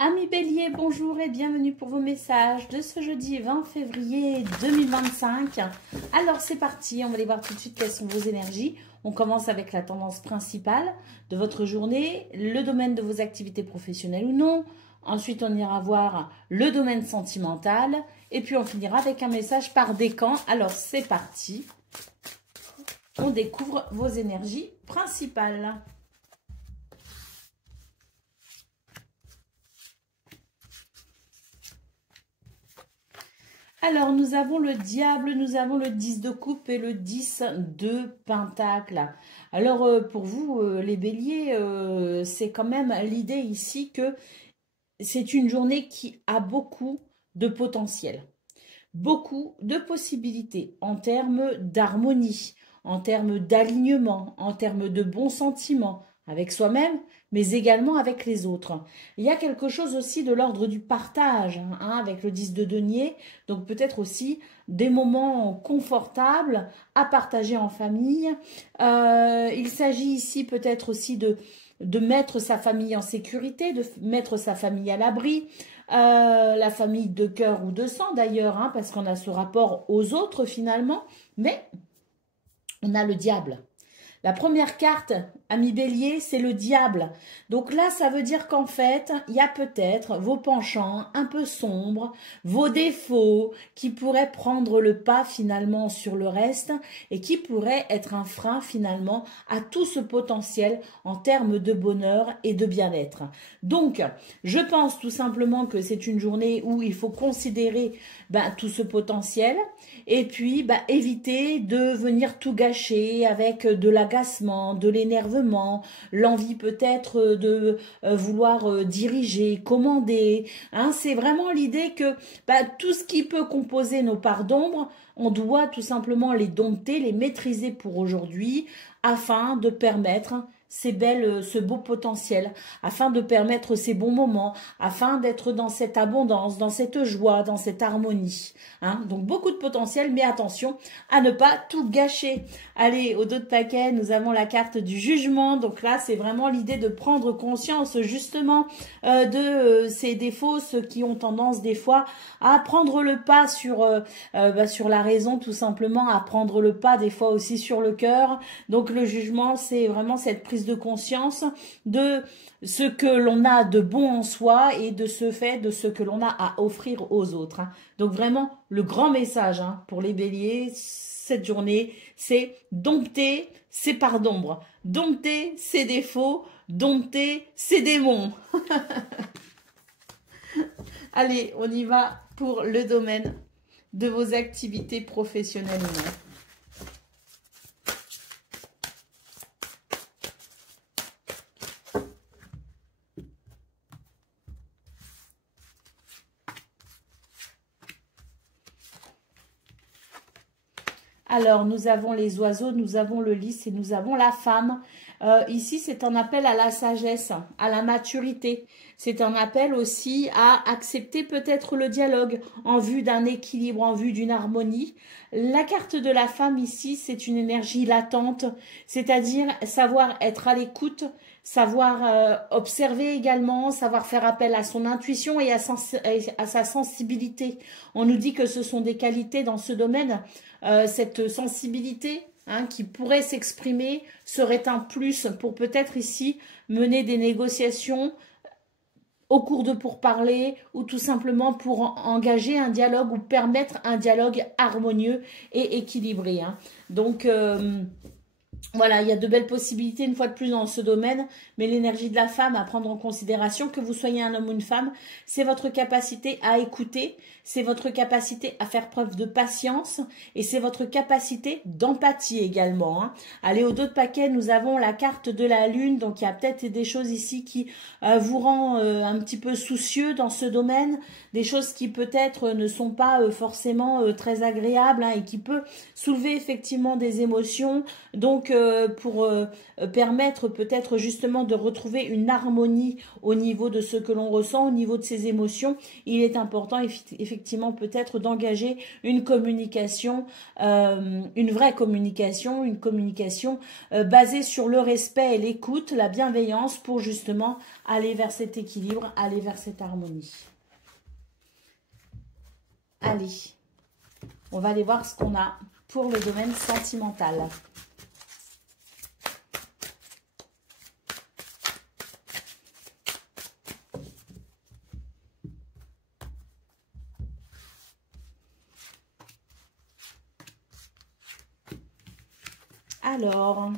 Amis Bélier, bonjour et bienvenue pour vos messages de ce jeudi 20 février 2025. Alors c'est parti, on va aller voir tout de suite quelles sont vos énergies. On commence avec la tendance principale de votre journée, le domaine de vos activités professionnelles ou non. Ensuite, on ira voir le domaine sentimental et puis on finira avec un message par décan. Alors c'est parti, on découvre vos énergies principales. Alors, nous avons le diable, nous avons le 10 de coupe et le 10 de pentacle. Alors, pour vous, les béliers, c'est quand même l'idée ici que c'est une journée qui a beaucoup de potentiel, beaucoup de possibilités en termes d'harmonie, en termes d'alignement, en termes de bons sentiments avec soi-même, mais également avec les autres. Il y a quelque chose aussi de l'ordre du partage, avec le 10 de denier, donc peut-être aussi des moments confortables à partager en famille. Il s'agit ici peut-être aussi de mettre sa famille en sécurité, de mettre sa famille à l'abri, la famille de cœur ou de sang d'ailleurs, parce qu'on a ce rapport aux autres finalement, mais on a le diable. La première carte, ami bélier, c'est le diable. Donc là, ça veut dire qu'en fait, il y a peut-être vos penchants un peu sombres, vos défauts qui pourraient prendre le pas finalement sur le reste et qui pourraient être un frein finalement à tout ce potentiel en termes de bonheur et de bien-être. Donc, je pense tout simplement que c'est une journée où il faut considérer tout ce potentiel et puis éviter de venir tout gâcher avec de l'agacement, de l'énervement, l'envie peut-être de vouloir diriger, commander. C'est vraiment l'idée que tout ce qui peut composer nos parts d'ombre, on doit tout simplement les dompter, les maîtriser pour aujourd'hui afin de permettre ce beau potentiel, afin de permettre ces bons moments, afin d'être dans cette abondance, dans cette joie, dans cette harmonie. Donc beaucoup de potentiel, mais attention à ne pas tout gâcher. Allez, au dos de paquet, nous avons la carte du jugement. Donc là, c'est vraiment l'idée de prendre conscience justement de ces défauts, ceux qui ont tendance des fois à prendre le pas sur la raison, tout simplement, à prendre le pas des fois aussi sur le cœur. Donc le jugement, c'est vraiment cette prise de conscience de ce que l'on a de bon en soi et de ce fait de ce que l'on a à offrir aux autres. Donc vraiment, le grand message pour les béliers, cette journée, c'est dompter ses parts d'ombre, dompter ses défauts, dompter ses démons. Allez, on y va pour le domaine de vos activités professionnelles. Alors, nous avons les oiseaux, nous avons le lys et nous avons la femme. Ici, c'est un appel à la sagesse, à la maturité. C'est un appel aussi à accepter peut-être le dialogue en vue d'un équilibre, en vue d'une harmonie. La carte de la femme ici, c'est une énergie latente, c'est-à-dire savoir être à l'écoute, savoir observer également, savoir faire appel à son intuition et à sa sensibilité. On nous dit que ce sont des qualités dans ce domaine. Cette sensibilité qui pourrait s'exprimer serait un plus pour peut-être ici mener des négociations au cours de pourparlers ou tout simplement pour engager un dialogue ou permettre un dialogue harmonieux et équilibré. Donc voilà, il y a de belles possibilités une fois de plus dans ce domaine, mais l'énergie de la femme à prendre en considération, que vous soyez un homme ou une femme, c'est votre capacité à écouter, c'est votre capacité à faire preuve de patience et c'est votre capacité d'empathie également. Allez, au dos de paquet, nous avons la carte de la lune, donc il y a peut-être des choses ici qui vous rend un petit peu soucieux dans ce domaine, des choses qui peut-être ne sont pas forcément très agréables et qui peut soulever effectivement des émotions. Donc Donc, pour permettre peut-être justement de retrouver une harmonie au niveau de ce que l'on ressent, au niveau de ses émotions, il est important effectivement peut-être d'engager une communication, une vraie communication, une communication basée sur le respect et l'écoute, la bienveillance pour justement aller vers cet équilibre, aller vers cette harmonie. Allez, on va aller voir ce qu'on a pour le domaine sentimental. Alors,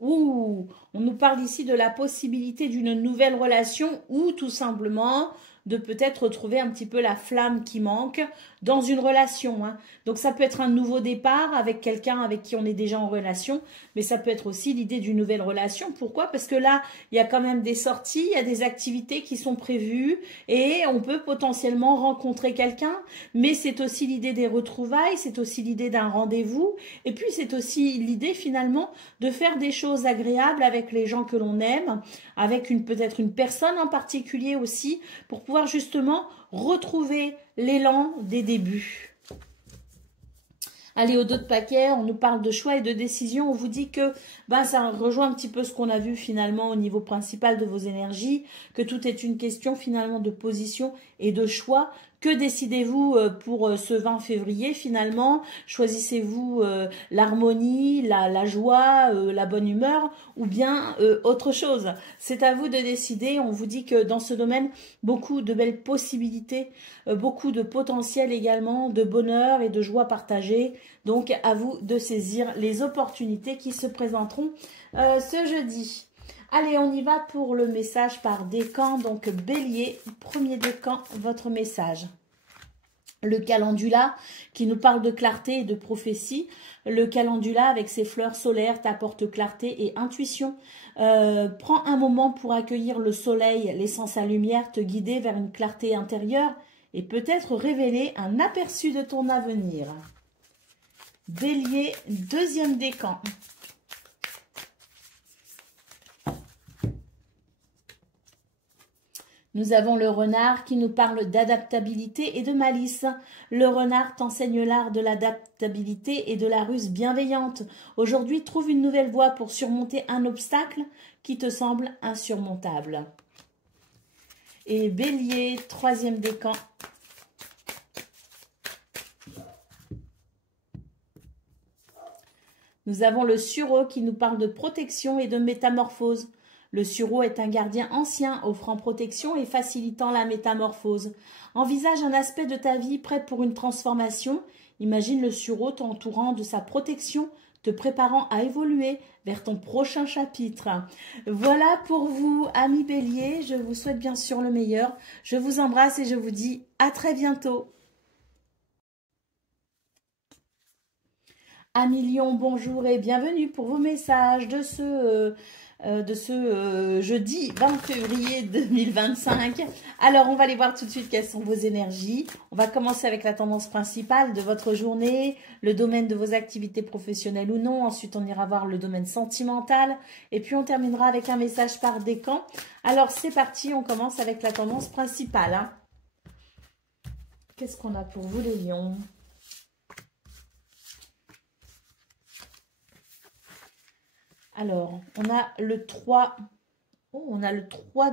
on nous parle ici de la possibilité d'une nouvelle relation ou tout simplement de peut-être retrouver un petit peu la flamme qui manque dans une relation. Hein. Donc ça peut être un nouveau départ avec quelqu'un avec qui on est déjà en relation, mais ça peut être aussi l'idée d'une nouvelle relation. Pourquoi? Parce que là, il y a quand même des sorties, il y a des activités qui sont prévues et on peut potentiellement rencontrer quelqu'un, mais c'est aussi l'idée des retrouvailles, c'est aussi l'idée d'un rendez-vous et puis c'est aussi l'idée finalement de faire des choses agréables avec les gens que l'on aime, avec peut-être une personne en particulier aussi, pour pouvoir justement retrouver l'élan des débuts. Allez, au dos de paquet, on nous parle de choix et de décision. On vous dit que ça rejoint un petit peu ce qu'on a vu finalement au niveau principal de vos énergies, que tout est une question finalement de position et de choix. Que décidez-vous pour ce 20 février finalement? Choisissez-vous l'harmonie, la joie, la bonne humeur ou bien autre chose? C'est à vous de décider. On vous dit que dans ce domaine, beaucoup de belles possibilités, beaucoup de potentiel également, de bonheur et de joie partagée. Donc à vous de saisir les opportunités qui se présenteront ce jeudi. Allez, on y va pour le message par décan. Donc, Bélier, premier décan, votre message. Le calendula qui nous parle de clarté et de prophétie. Le calendula avec ses fleurs solaires t'apporte clarté et intuition. Prends un moment pour accueillir le soleil, laissant sa lumière te guider vers une clarté intérieure et peut-être révéler un aperçu de ton avenir. Bélier, deuxième décan. Nous avons le renard qui nous parle d'adaptabilité et de malice. Le renard t'enseigne l'art de l'adaptabilité et de la ruse bienveillante. Aujourd'hui, trouve une nouvelle voie pour surmonter un obstacle qui te semble insurmontable. Et Bélier, troisième décan. Nous avons le sureau qui nous parle de protection et de métamorphose. Le sureau est un gardien ancien, offrant protection et facilitant la métamorphose. Envisage un aspect de ta vie prêt pour une transformation. Imagine le sureau t'entourant de sa protection, te préparant à évoluer vers ton prochain chapitre. Voilà pour vous, amis Bélier. Je vous souhaite bien sûr le meilleur. Je vous embrasse et je vous dis à très bientôt. Amis Lion, bonjour et bienvenue pour vos messages de ce jeudi 20 février 2025. Alors, on va aller voir tout de suite quelles sont vos énergies. On va commencer avec la tendance principale de votre journée, le domaine de vos activités professionnelles ou non. Ensuite, on ira voir le domaine sentimental. Et puis, on terminera avec un message par décan. Alors, c'est parti, on commence avec la tendance principale. Hein. Qu'est-ce qu'on a pour vous, les lions ? Alors, on a le 3. Oh, on a le 3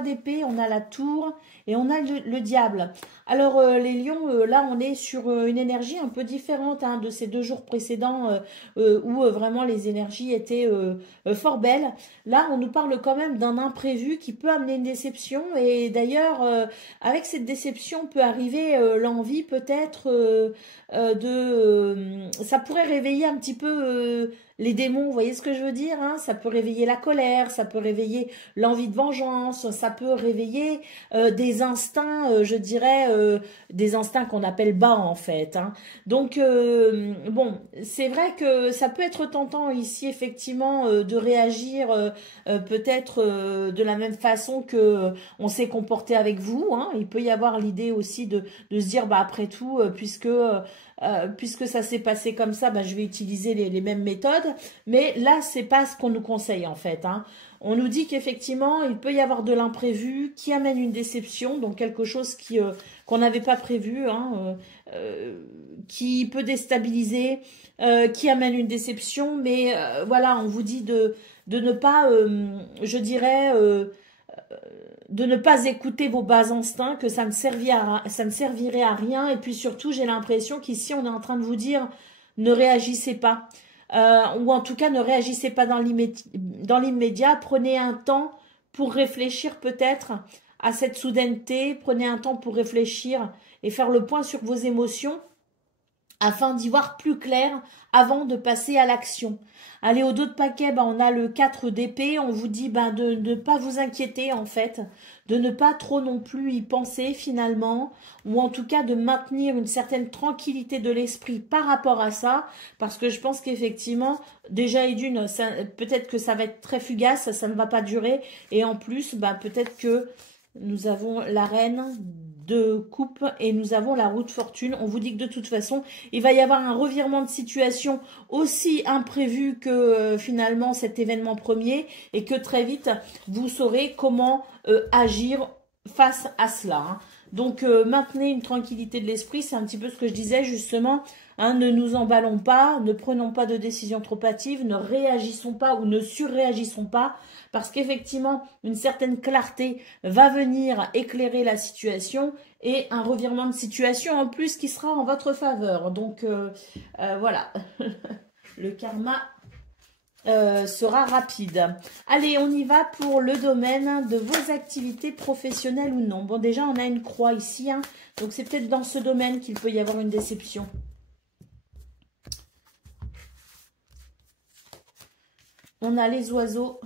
d'épée, on a la tour et on a le diable. Alors, les lions, là, on est sur une énergie un peu différente hein, de ces 2 jours précédents où vraiment les énergies étaient fort belles. Là, on nous parle quand même d'un imprévu qui peut amener une déception. Et d'ailleurs, avec cette déception peut arriver l'envie peut-être ça pourrait réveiller un petit peu les démons, vous voyez ce que je veux dire, hein? Ça peut réveiller la colère, ça peut réveiller l'envie de vengeance, ça peut réveiller des instincts, je dirais, des instincts qu'on appelle bas en fait, hein. Donc, bon, c'est vrai que ça peut être tentant ici, effectivement, de réagir peut-être de la même façon que on s'est comporté avec vous, hein. Il peut y avoir l'idée aussi de se dire, bah après tout, puisque ça s'est passé comme ça, bah, je vais utiliser les mêmes méthodes. Mais là, c'est pas ce qu'on nous conseille en fait, hein. On nous dit qu'effectivement, il peut y avoir de l'imprévu qui amène une déception, donc quelque chose qu'on n'avait pas prévu, hein, qui peut déstabiliser, qui amène une déception. Mais voilà, on vous dit de ne pas, je dirais, de ne pas écouter vos bas instincts, que ça ne servirait à rien. Et puis surtout, j'ai l'impression qu'ici, on est en train de vous dire, ne réagissez pas. Ou en tout cas, ne réagissez pas dans l'immédiat. Prenez un temps pour réfléchir peut-être à cette soudaineté. Prenez un temps pour réfléchir et faire le point sur vos émotions afin d'y voir plus clair avant de passer à l'action. Allez, au dos de paquet, ben, on a le 4 d'épée. On vous dit ben, de ne pas vous inquiéter en fait, de ne pas trop non plus y penser finalement, ou en tout cas de maintenir une certaine tranquillité de l'esprit par rapport à ça, parce que je pense qu'effectivement, déjà et d'une, peut-être que ça va être très fugace, ça ne va pas durer, et en plus, ben, peut-être que nous avons la reine de coupe et nous avons la roue de fortune. On vous dit que de toute façon, il va y avoir un revirement de situation aussi imprévu que finalement cet événement premier, et que très vite, vous saurez comment agir face à cela, hein. Donc, maintenez une tranquillité de l'esprit, c'est un petit peu ce que je disais justement, hein, ne nous emballons pas, ne prenons pas de décisions trop hâtives, ne réagissons pas ou ne surréagissons pas, parce qu'effectivement, une certaine clarté va venir éclairer la situation, et un revirement de situation en plus qui sera en votre faveur. Donc, voilà, le karma sera rapide. Allez, on y va pour le domaine de vos activités professionnelles ou non. Bon, déjà, on a une croix ici, hein, donc c'est peut-être dans ce domaine qu'il peut y avoir une déception. On a les oiseaux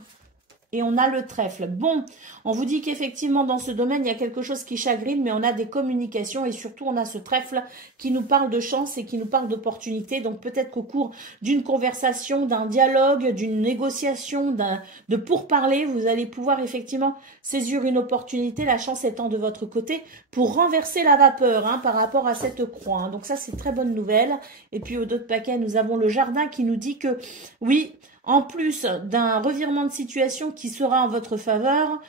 et on a le trèfle. Bon, on vous dit qu'effectivement, dans ce domaine, il y a quelque chose qui chagrine, mais on a des communications et surtout, on a ce trèfle qui nous parle de chance et qui nous parle d'opportunité. Donc, peut-être qu'au cours d'une conversation, d'un dialogue, d'une négociation, de pourparler, vous allez pouvoir effectivement saisir une opportunité, la chance étant de votre côté, pour renverser la vapeur, hein, par rapport à cette croix, hein. Donc, ça, c'est très bonne nouvelle. Et puis, au dos de paquet, nous avons le jardin qui nous dit que, oui, en plus d'un revirement de situation qui sera en votre faveur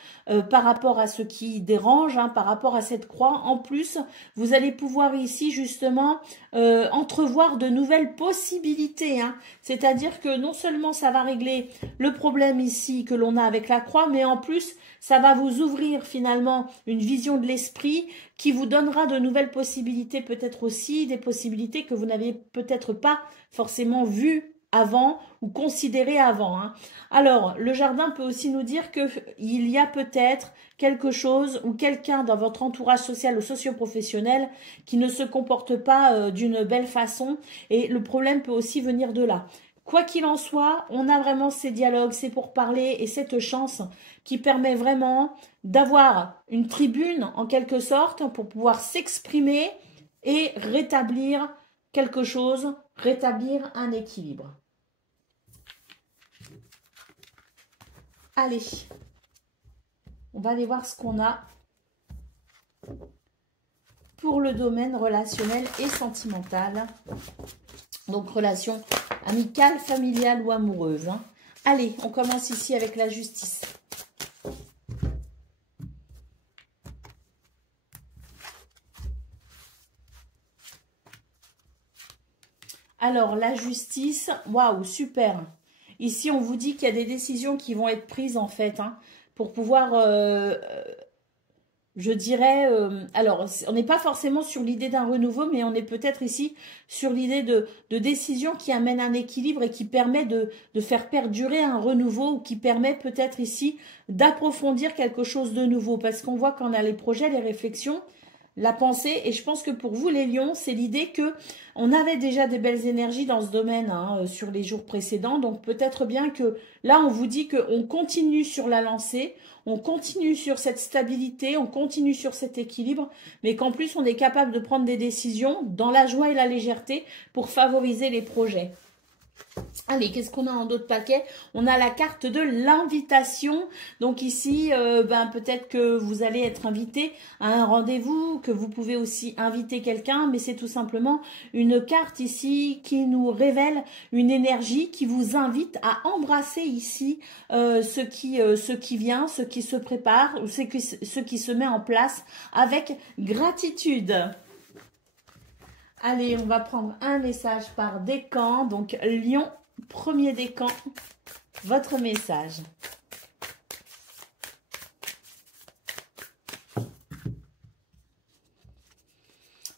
par rapport à ce qui dérange, hein, par rapport à cette croix, en plus, vous allez pouvoir ici justement entrevoir de nouvelles possibilités, hein. C'est-à-dire que non seulement ça va régler le problème ici que l'on a avec la croix, mais en plus, ça va vous ouvrir finalement une vision de l'esprit qui vous donnera de nouvelles possibilités, peut-être aussi des possibilités que vous n'aviez peut-être pas forcément vues avant ou considéré avant, hein. Alors, le jardin peut aussi nous dire qu'il y a peut-être quelque chose ou quelqu'un dans votre entourage social ou socio-professionnel qui ne se comporte pas d'une belle façon, et le problème peut aussi venir de là. Quoi qu'il en soit, on a vraiment ces dialogues, ces pourparlers et cette chance qui permet vraiment d'avoir une tribune en quelque sorte pour pouvoir s'exprimer et rétablir quelque chose, rétablir un équilibre. Allez, on va aller voir ce qu'on a pour le domaine relationnel et sentimental. Donc, relation amicale, familiale ou amoureuse, hein. Allez, on commence ici avec la justice. Alors, la justice, waouh, super. Ici, on vous dit qu'il y a des décisions qui vont être prises, en fait, hein, pour pouvoir, je dirais, alors, on n'est pas forcément sur l'idée d'un renouveau, mais on est peut-être ici sur l'idée de décision qui amène un équilibre et qui permet de faire perdurer un renouveau, ou qui permet peut-être ici d'approfondir quelque chose de nouveau. Parce qu'on voit qu'on a les projets, les réflexions, la pensée. Et je pense que pour vous, les lions, c'est l'idée que on avait déjà des belles énergies dans ce domaine hein, sur les jours précédents. Donc peut-être bien que là, on vous dit qu'on continue sur la lancée, on continue sur cette stabilité, on continue sur cet équilibre, mais qu'en plus, on est capable de prendre des décisions dans la joie et la légèreté pour favoriser les projets. Allez, qu'est-ce qu'on a en d'autres paquets? On a la carte de l'invitation. Donc ici, peut-être que vous allez être invité à un rendez-vous, que vous pouvez aussi inviter quelqu'un, mais c'est tout simplement une carte ici qui nous révèle une énergie qui vous invite à embrasser ici ce qui vient, ce qui se prépare, ou ce qui se met en place avec gratitude. Allez, on va prendre un message par décan. Donc, Lion, premier décan, votre message.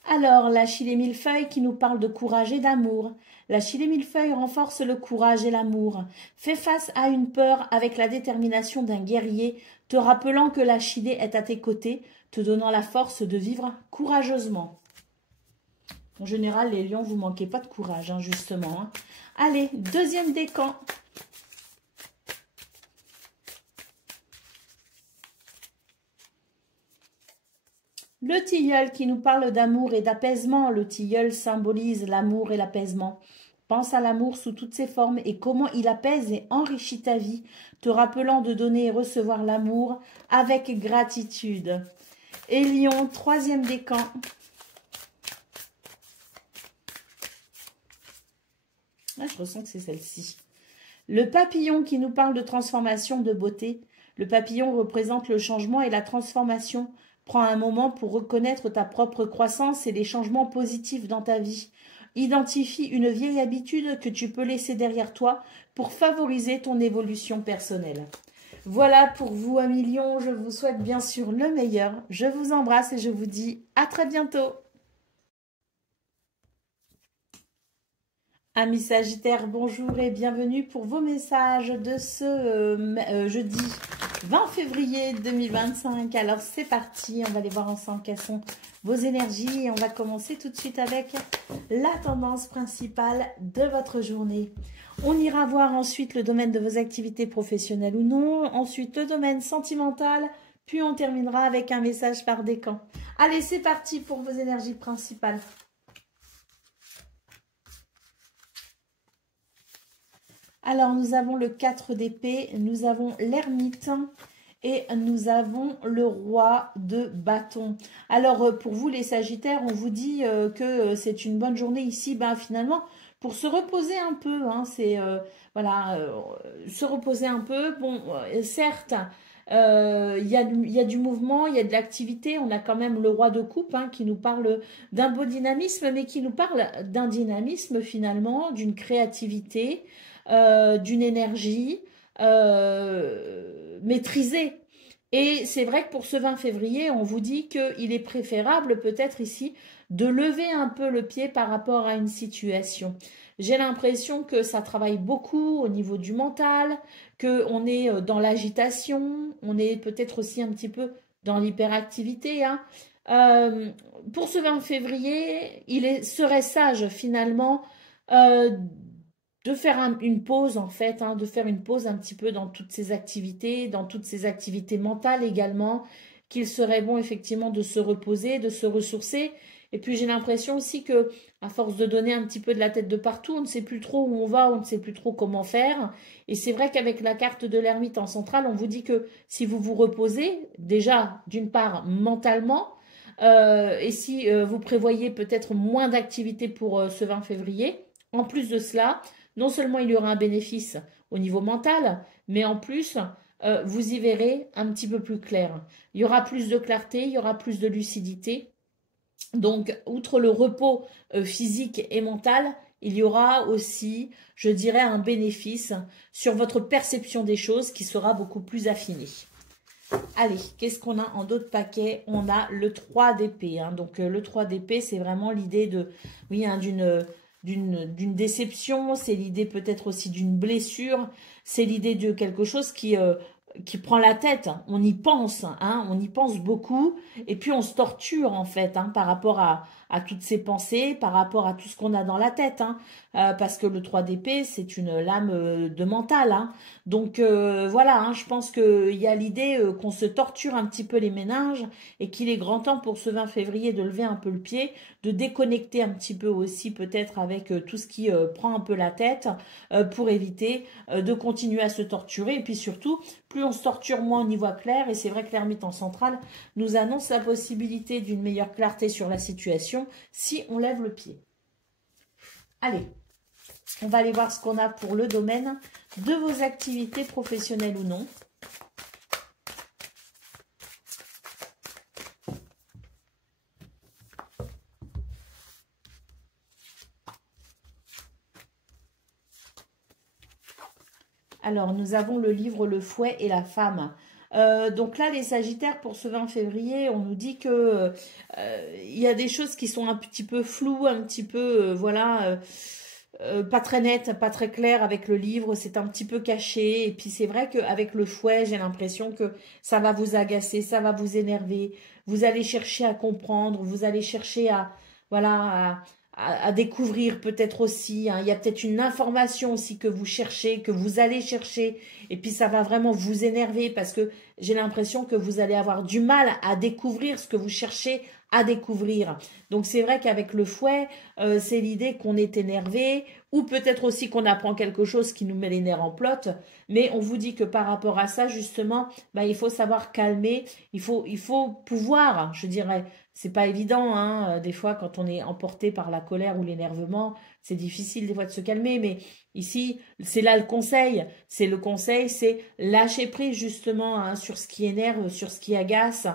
Alors, la Chilé Millefeuille qui nous parle de courage et d'amour. La Chilé Millefeuille renforce le courage et l'amour. Fais face à une peur avec la détermination d'un guerrier, te rappelant que la Chilé est à tes côtés, te donnant la force de vivre courageusement. En général, les lions, vous manquez pas de courage, hein, justement. Hein. Allez, deuxième décan. Le tilleul qui nous parle d'amour et d'apaisement. Le tilleul symbolise l'amour et l'apaisement. Pense à l'amour sous toutes ses formes et comment il apaise et enrichit ta vie, te rappelant de donner et recevoir l'amour avec gratitude. Et Lion, troisième décan. Ah, je ressens que c'est celle-ci. Le papillon qui nous parle de transformation, de beauté. Le papillon représente le changement et la transformation. Prends un moment pour reconnaître ta propre croissance et les changements positifs dans ta vie. Identifie une vieille habitude que tu peux laisser derrière toi pour favoriser ton évolution personnelle. Voilà pour vous, amis lions. Je vous souhaite bien sûr le meilleur. Je vous embrasse et je vous dis à très bientôt. Amis Sagittaires, bonjour et bienvenue pour vos messages de ce jeudi 20 février 2025. Alors c'est parti, on va aller voir ensemble quelles sont vos énergies et on va commencer tout de suite avec la tendance principale de votre journée. On ira voir ensuite le domaine de vos activités professionnelles ou non, ensuite le domaine sentimental, puis on terminera avec un message par décan. Allez, c'est parti pour vos énergies principales. Alors, nous avons le 4 d'épée, nous avons l'ermite et nous avons le roi de bâton. Alors, pour vous les Sagittaires, on vous dit que c'est une bonne journée ici. Ben, finalement, pour se reposer un peu, hein, c'est se reposer un peu. Bon, certes, il y a du mouvement, il y a de l'activité. On a quand même le roi de coupe hein, qui nous parle d'un beau dynamisme, mais qui nous parle d'un dynamisme finalement, d'une créativité, d'une énergie maîtrisée. Et c'est vrai que pour ce 20 février, on vous dit qu'il est préférable peut-être ici de lever un peu le pied par rapport à une situation. J'ai l'impression que ça travaille beaucoup au niveau du mental, qu'on est dans l'agitation, on est peut-être aussi un petit peu dans l'hyperactivité. Hein. Pour ce 20 février, serait sage finalement de faire une pause en fait, hein, de faire une pause un petit peu dans toutes ces activités mentales également, qu'il serait bon effectivement de se reposer, de se ressourcer. Et puis j'ai l'impression aussi que à force de donner un petit peu de la tête de partout, on ne sait plus trop où on va, on ne sait plus trop comment faire. Et c'est vrai qu'avec la carte de l'ermite en centrale, on vous dit que si vous vous reposez, déjà d'une part mentalement, et si vous prévoyez peut-être moins d'activités pour ce 20 février, en plus de cela, non seulement il y aura un bénéfice au niveau mental, mais en plus, vous y verrez un petit peu plus clair. Il y aura plus de clarté, il y aura plus de lucidité. Donc, outre le repos physique et mental, il y aura aussi, je dirais, un bénéfice sur votre perception des choses qui sera beaucoup plus affinée. Allez, qu'est-ce qu'on a en d'autres paquets? On a le 3 d'épée. Hein. Donc, le 3 d'épée, c'est vraiment l'idée de, oui, hein, d'une déception, c'est l'idée peut-être aussi d'une blessure, c'est l'idée de quelque chose qui qui prend la tête. On y pense, hein, on y pense beaucoup, et puis on se torture en fait, hein, par rapport à toutes ces pensées, par rapport à tout ce qu'on a dans la tête, hein, parce que le 3 d'épée, c'est une lame de mental, hein. Donc voilà, hein, je pense qu'il y a l'idée qu'on se torture un petit peu les méninges, et qu'il est grand temps pour ce 20 février de lever un peu le pied, de déconnecter un petit peu aussi peut-être avec tout ce qui prend un peu la tête, pour éviter de continuer à se torturer, et puis surtout, plus on se torture, moins on y voit clair. Et c'est vrai que l'ermite en centrale nous annonce la possibilité d'une meilleure clarté sur la situation si on lève le pied. Allez, on va aller voir ce qu'on a pour le domaine de vos activités professionnelles ou non. Alors, nous avons le livre Le Fouet et la Femme. Donc là, les Sagittaires, pour ce 20 février, on nous dit que il y a des choses qui sont un petit peu floues, un petit peu, voilà, pas très nettes, pas très claires avec le livre. C'est un petit peu caché. Et puis, c'est vrai qu'avec le fouet, j'ai l'impression que ça va vous agacer, ça va vous énerver. Vous allez chercher à comprendre, vous allez chercher à, voilà, à découvrir peut-être aussi, hein. Il y a peut-être une information aussi que vous cherchez, que vous allez chercher, et puis ça va vraiment vous énerver parce que j'ai l'impression que vous allez avoir du mal à découvrir ce que vous cherchez à découvrir. Donc c'est vrai qu'avec le fouet, c'est l'idée qu'on est énervé, ou peut-être aussi qu'on apprend quelque chose qui nous met les nerfs en plâtre, mais on vous dit que par rapport à ça, justement, bah, il faut savoir calmer, il faut pouvoir, je dirais, c'est pas évident, hein, des fois quand on est emporté par la colère ou l'énervement, c'est difficile des fois de se calmer, mais ici, c'est là le conseil, c'est lâcher prise justement, hein, sur ce qui énerve, sur ce qui agace.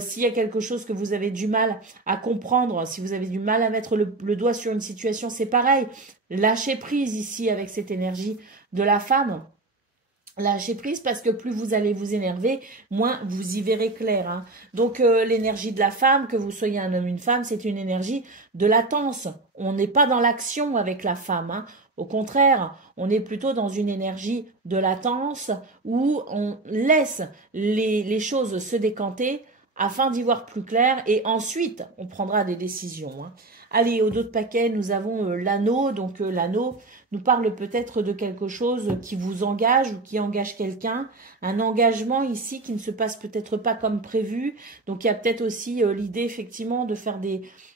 S'il y a quelque chose que vous avez du mal à comprendre, si vous avez du mal à mettre le doigt sur une situation, c'est pareil, lâchez prise ici avec cette énergie de la femme. Lâchez prise parce que plus vous allez vous énerver, moins vous y verrez clair, hein. Donc l'énergie de la femme, que vous soyez un homme ou une femme, c'est une énergie de latence. On n'est pas dans l'action avec la femme, hein. Au contraire, on est plutôt dans une énergie de latence où on laisse les choses se décanter afin d'y voir plus clair, et ensuite on prendra des décisions, hein. Allez, au dos de paquet, nous avons l'anneau. Donc l'anneau nous parle peut-être de quelque chose qui vous engage ou qui engage quelqu'un. Un engagement ici qui ne se passe peut-être pas comme prévu. Donc il y a peut-être aussi l'idée effectivement de faire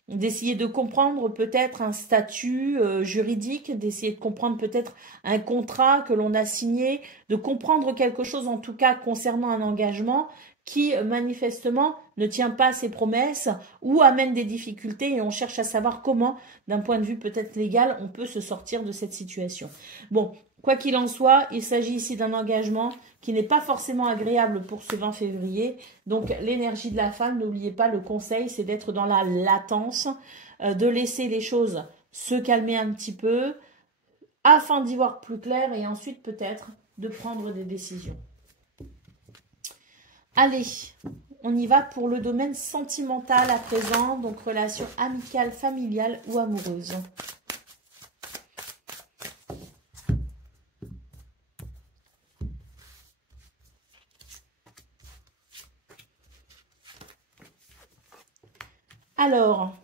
d'essayer de comprendre peut-être un statut juridique, d'essayer de comprendre peut-être un contrat que l'on a signé, de comprendre quelque chose en tout cas concernant un engagement qui manifestement ne tient pas ses promesses ou amène des difficultés, et on cherche à savoir comment, d'un point de vue peut-être légal, on peut se sortir de cette situation. Bon, quoi qu'il en soit, il s'agit ici d'un engagement qui n'est pas forcément agréable pour ce 20 février. Donc l'énergie de la femme, n'oubliez pas, le conseil, c'est d'être dans la latence, de laisser les choses se calmer un petit peu afin d'y voir plus clair, et ensuite peut-être de prendre des décisions. Allez, on y va pour le domaine sentimental à présent, donc relation amicale, familiale ou amoureuse. Alors,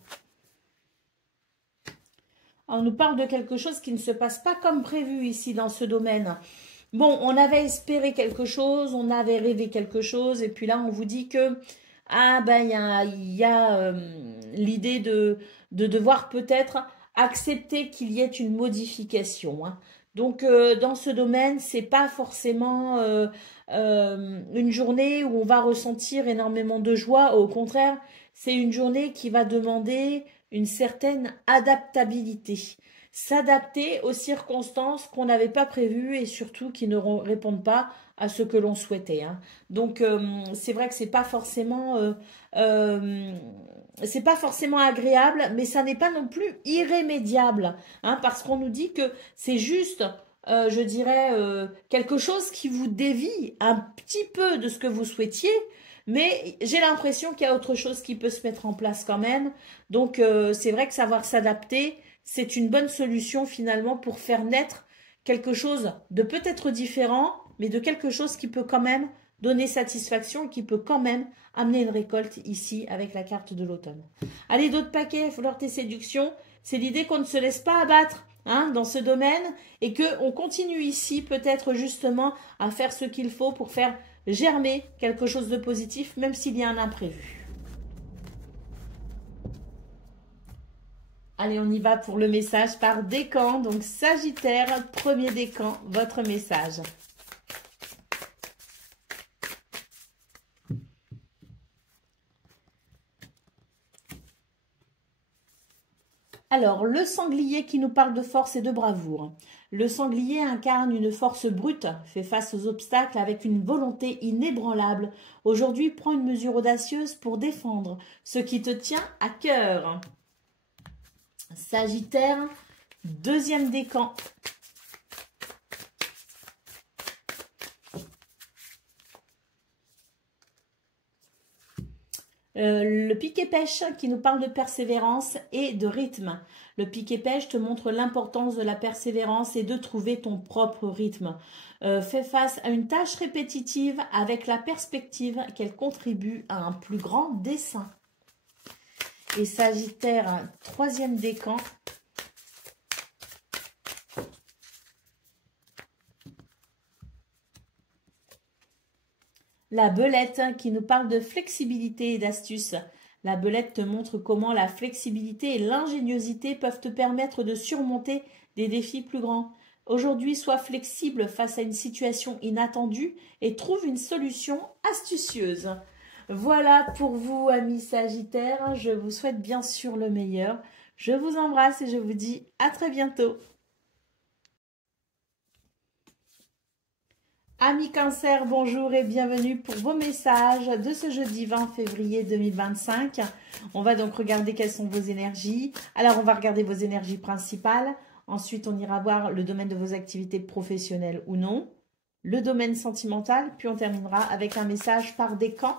on nous parle de quelque chose qui ne se passe pas comme prévu ici dans ce domaine. Bon, on avait espéré quelque chose, on avait rêvé quelque chose, et puis là, on vous dit que, ah ben, il y a l'idée de devoir peut-être accepter qu'il y ait une modification, hein. Donc, dans ce domaine, c'est pas forcément une journée où on va ressentir énormément de joie. Au contraire, c'est une journée qui va demander une certaine adaptabilité. S'adapter aux circonstances qu'on n'avait pas prévues et surtout qui ne répondent pas à ce que l'on souhaitait, hein. Donc c'est vrai que c'est pas forcément agréable, mais ça n'est pas non plus irrémédiable, hein, parce qu'on nous dit que c'est juste, je dirais, quelque chose qui vous dévie un petit peu de ce que vous souhaitiez. Mais j'ai l'impression qu'il y a autre chose qui peut se mettre en place quand même. Donc c'est vrai que savoir s'adapter, c'est une bonne solution finalement pour faire naître quelque chose de peut-être différent, mais de quelque chose qui peut quand même donner satisfaction et qui peut quand même amener une récolte ici avec la carte de l'automne. Allez, d'autres paquets, flirt et séduction. C'est l'idée qu'on ne se laisse pas abattre dans ce domaine et qu'on continue ici peut-être justement à faire ce qu'il faut pour faire germer quelque chose de positif, même s'il y a un imprévu. Allez, on y va pour le message par décan. Donc, Sagittaire, premier décan, votre message. Alors, le sanglier qui nous parle de force et de bravoure. Le sanglier incarne une force brute, fait face aux obstacles avec une volonté inébranlable. Aujourd'hui, prends une mesure audacieuse pour défendre ce qui te tient à cœur. Sagittaire, deuxième décan. Le piquet-pêche qui nous parle de persévérance et de rythme. Le piquet-pêche te montre l'importance de la persévérance et de trouver ton propre rythme. Fais face à une tâche répétitive avec la perspective qu'elle contribue à un plus grand dessein. Et Sagittaire, troisième décan. La belette qui nous parle de flexibilité et d'astuce. La belette te montre comment la flexibilité et l'ingéniosité peuvent te permettre de surmonter des défis plus grands. Aujourd'hui, sois flexible face à une situation inattendue et trouve une solution astucieuse. Voilà pour vous, amis Sagittaires. Je vous souhaite bien sûr le meilleur. Je vous embrasse et je vous dis à très bientôt. Amis Cancer, bonjour et bienvenue pour vos messages de ce jeudi 20 février 2025. On va donc regarder quelles sont vos énergies. Alors, on va regarder vos énergies principales. Ensuite, on ira voir le domaine de vos activités professionnelles ou non. Le domaine sentimental. Puis, on terminera avec un message par décan.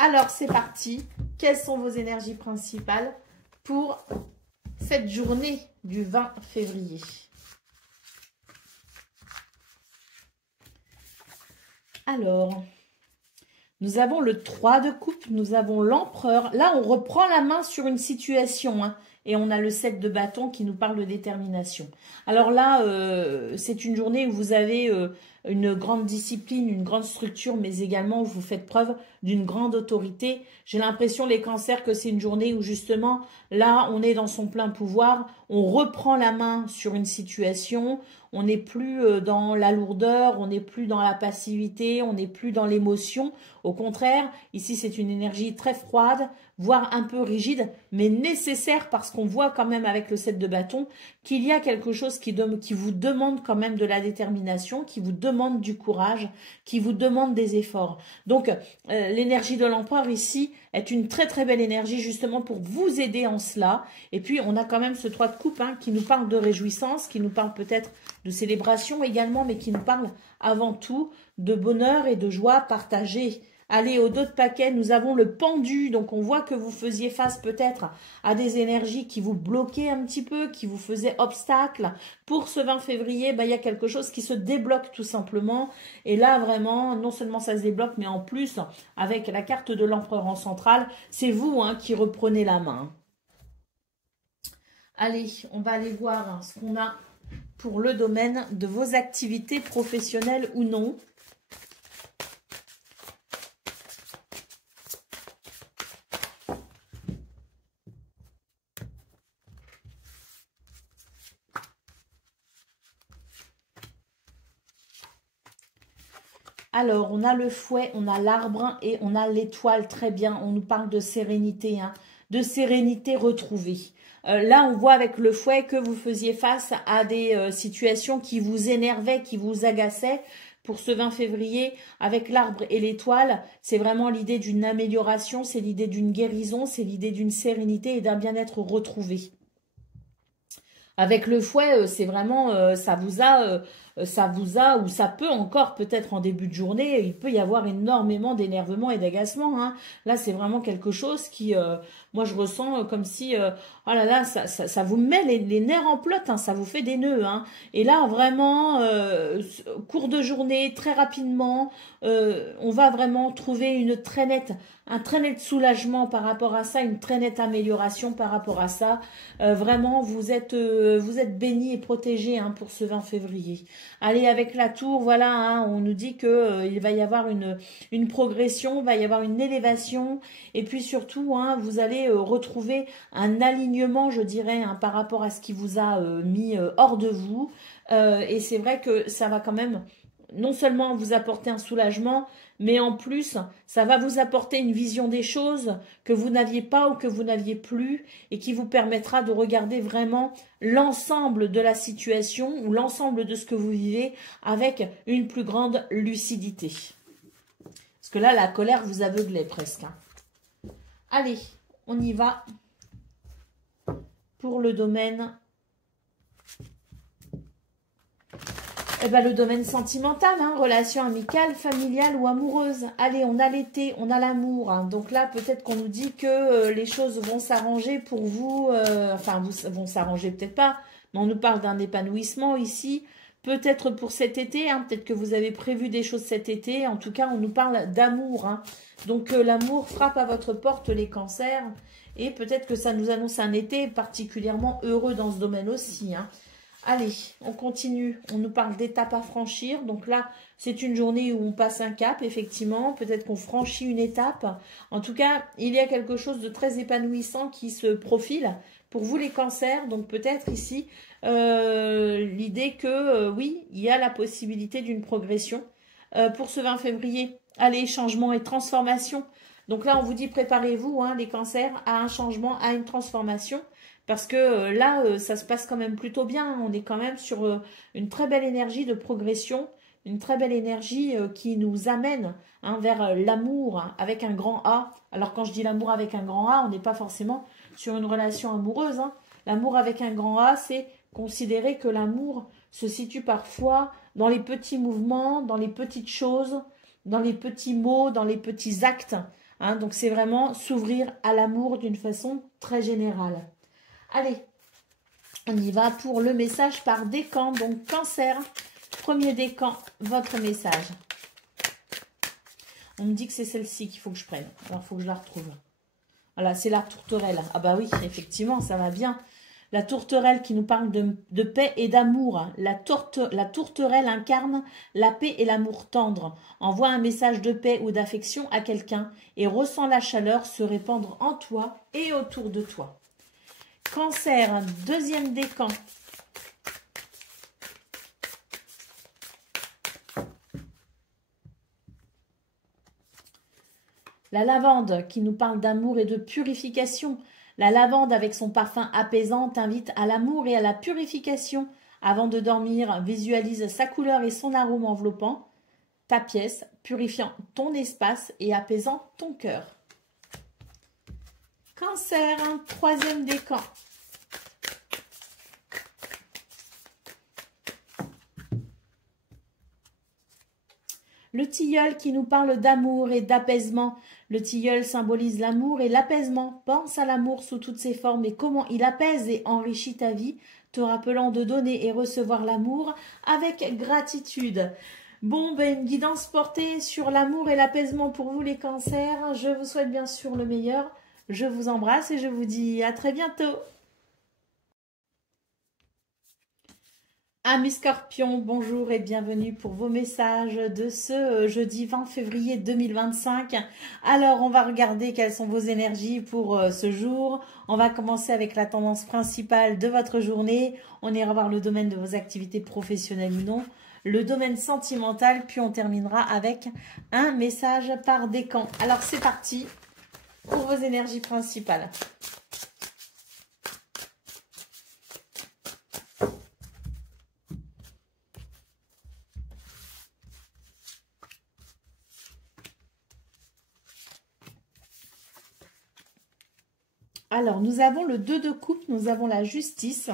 Alors, c'est parti. Quelles sont vos énergies principales pour cette journée du 20 février ? Alors, nous avons le 3 de coupe, nous avons l'empereur. Là, on reprend la main sur une situation, et on a le 7 de bâton qui nous parle de détermination. Alors là, c'est une journée où vous avez une grande discipline, une grande structure, mais également où vous faites preuve d'une grande autorité. J'ai l'impression, les cancers, que c'est une journée où justement, là, on est dans son plein pouvoir, on reprend la main sur une situation, on n'est plus dans la lourdeur, on n'est plus dans la passivité, on n'est plus dans l'émotion. Au contraire, ici, c'est une énergie très froide, voire un peu rigide, mais nécessaire parce qu'on voit quand même avec le 7 de bâton qu'il y a quelque chose qui vous demande quand même de la détermination, qui vous demande du courage, qui vous demande des efforts. Donc, l'énergie de l'empereur ici est une très très belle énergie justement pour vous aider en cela. Et puis, on a quand même ce 3 de coupe qui nous parle de réjouissance, qui nous parle peut-être de célébration également, mais qui nous parle avant tout de bonheur et de joie partagée. Allez, au 2 de paquet, nous avons le pendu. Donc, on voit que vous faisiez face peut-être à des énergies qui vous bloquaient un petit peu, qui vous faisaient obstacle. Pour ce 20 février, il y a quelque chose qui se débloque tout simplement. Et là, vraiment, non seulement ça se débloque, mais en plus, avec la carte de l'empereur en centrale, c'est vous qui reprenez la main. Allez, on va aller voir ce qu'on a pour le domaine de vos activités professionnelles ou non. Alors, on a le fouet, on a l'arbre et on a l'étoile. Très bien, on nous parle de sérénité, de sérénité retrouvée. Là, on voit avec le fouet que vous faisiez face à des situations qui vous énervaient, qui vous agaçaient. Pour ce 20 février, avec l'arbre et l'étoile, c'est vraiment l'idée d'une amélioration, c'est l'idée d'une guérison, c'est l'idée d'une sérénité et d'un bien-être retrouvé. Avec le fouet, c'est vraiment, ça vous a ça vous a, ou ça peut encore peut-être en début de journée, il peut y avoir énormément d'énervement et d'agacement, hein. Là, c'est vraiment quelque chose qui, moi, je ressens comme si, oh là là, ça vous met les nerfs en plot, hein, ça vous fait des nœuds, hein. Et là, vraiment, cours de journée, très rapidement, on va vraiment trouver un très net soulagement par rapport à ça, une très nette amélioration par rapport à ça. Vraiment, vous êtes bénis et protégés, hein, pour ce 20 février. Allez, avec la tour, voilà, hein, on nous dit que il va y avoir une progression, il va y avoir une élévation, et puis surtout, hein, vous allez retrouver un alignement, je dirais, hein, par rapport à ce qui vous a mis hors de vous. Et c'est vrai que ça va quand même non seulement vous apporter un soulagement, mais en plus, ça va vous apporter une vision des choses que vous n'aviez pas ou que vous n'aviez plus, et qui vous permettra de regarder vraiment l'ensemble de la situation ou l'ensemble de ce que vous vivez avec une plus grande lucidité. Parce que là, la colère vous aveuglait presque, hein. Allez, on y va pour le domaine. Eh ben, le domaine sentimental, hein, relation amicale, familiale ou amoureuse. Allez, on a l'été, on a l'amour, hein. Donc là, peut-être qu'on nous dit que les choses vont s'arranger pour vous. Enfin, vont s'arranger peut-être pas, mais on nous parle d'un épanouissement ici. Peut-être pour cet été, hein, peut-être que vous avez prévu des choses cet été. En tout cas, on nous parle d'amour, hein. Donc l'amour frappe à votre porte, les cancers. Et peut-être que ça nous annonce un été particulièrement heureux dans ce domaine aussi, hein. Allez, on continue. On nous parle d'étapes à franchir. Donc là, c'est une journée où on passe un cap, effectivement. Peut-être qu'on franchit une étape. En tout cas, il y a quelque chose de très épanouissant qui se profile pour vous les cancers. Donc peut-être ici, l'idée que, oui, il y a la possibilité d'une progression. Pour ce 20 février, allez, changement et transformation. Donc là, on vous dit préparez-vous, hein, les cancers, à un changement, à une transformation. Parce que là, ça se passe quand même plutôt bien. On est quand même sur une très belle énergie de progression, une très belle énergie qui nous amène, hein, vers l'amour, hein, avec un grand A. Alors quand je dis l'amour avec un grand A, on n'est pas forcément sur une relation amoureuse, hein. L'amour avec un grand A, c'est considérer que l'amour se situe parfois dans les petits mouvements, dans les petites choses, dans les petits mots, dans les petits actes, hein. Donc c'est vraiment s'ouvrir à l'amour d'une façon très générale. Allez, on y va pour le message par décan. Donc, cancer, premier décan, votre message. On me dit que c'est celle-ci qu'il faut que je prenne. Alors, il faut que je la retrouve. Voilà, c'est la tourterelle. Ah bah oui, effectivement, ça va bien. La tourterelle qui nous parle de paix et d'amour. La tourterelle incarne la paix et l'amour tendre. Envoie un message de paix ou d'affection à quelqu'un et ressent la chaleur se répandre en toi et autour de toi. Cancer, deuxième décan. La lavande qui nous parle d'amour et de purification. La lavande avec son parfum apaisant t'invite à l'amour et à la purification. Avant de dormir, visualise sa couleur et son arôme enveloppant ta pièce, purifiant ton espace et apaisant ton cœur. Cancer, troisième décan. Le tilleul qui nous parle d'amour et d'apaisement. Le tilleul symbolise l'amour et l'apaisement. Pense à l'amour sous toutes ses formes et comment il apaise et enrichit ta vie, te rappelant de donner et recevoir l'amour avec gratitude. Bon, ben, une guidance portée sur l'amour et l'apaisement pour vous les cancers. Je vous souhaite bien sûr le meilleur. Je vous embrasse et je vous dis à très bientôt. Amis Scorpions, bonjour et bienvenue pour vos messages de ce jeudi 20 février 2025. Alors, on va regarder quelles sont vos énergies pour ce jour. On va commencer avec la tendance principale de votre journée. On ira voir le domaine de vos activités professionnelles ou non, le domaine sentimental, puis on terminera avec un message par décan. Alors, c'est parti pour vos énergies principales. Alors, nous avons le 2 de coupe, nous avons la justice.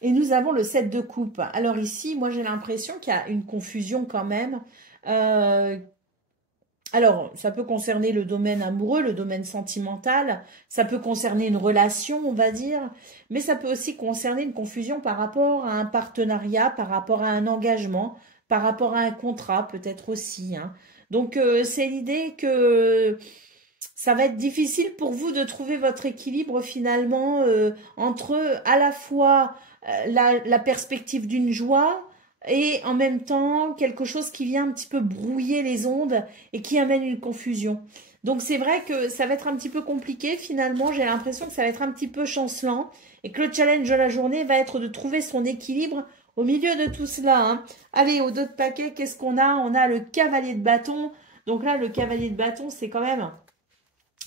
Et nous avons le 7 de coupe. Alors ici, moi j'ai l'impression qu'il y a une confusion quand même. Euh, alors, ça peut concerner le domaine amoureux, le domaine sentimental, ça peut concerner une relation, on va dire, mais ça peut aussi concerner une confusion par rapport à un partenariat, par rapport à un engagement, par rapport à un contrat peut-être aussi, hein. Donc, c'est l'idée que ça va être difficile pour vous de trouver votre équilibre finalement entre à la fois la perspective d'une joie et en même temps quelque chose qui vient un petit peu brouiller les ondes et qui amène une confusion. Donc c'est vrai que ça va être un petit peu compliqué finalement, j'ai l'impression que ça va être un petit peu chancelant et que le challenge de la journée va être de trouver son équilibre au milieu de tout cela, hein. Allez, au dos de paquet, qu'est-ce qu'on a? On a le cavalier de bâton. Donc là, le cavalier de bâton, c'est quand même...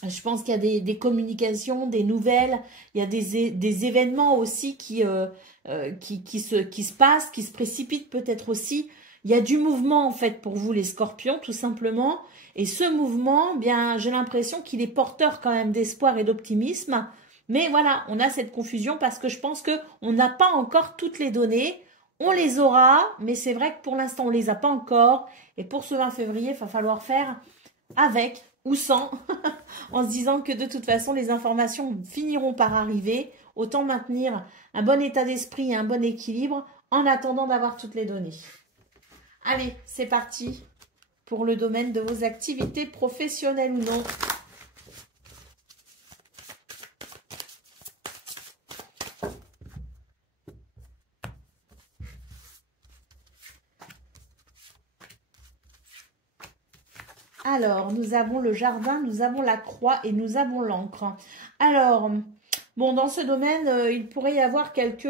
Je pense qu'il y a des communications, des nouvelles, il y a des événements aussi qui se passent, qui se précipitent peut-être aussi. Il y a du mouvement en fait pour vous les scorpions tout simplement. Et ce mouvement, bien j'ai l'impression qu'il est porteur quand même d'espoir et d'optimisme. Mais voilà, on a cette confusion parce que je pense qu'on n'a pas encore toutes les données. On les aura, mais c'est vrai que pour l'instant on les a pas encore. Et pour ce 20 février, il va falloir faire avec ou sans, en se disant que de toute façon, les informations finiront par arriver. Autant maintenir un bon état d'esprit et un bon équilibre en attendant d'avoir toutes les données. Allez, c'est parti pour le domaine de vos activités professionnelles ou non. Alors, nous avons le jardin, nous avons la croix et nous avons l'encre. Alors, bon, dans ce domaine, il pourrait y avoir quelques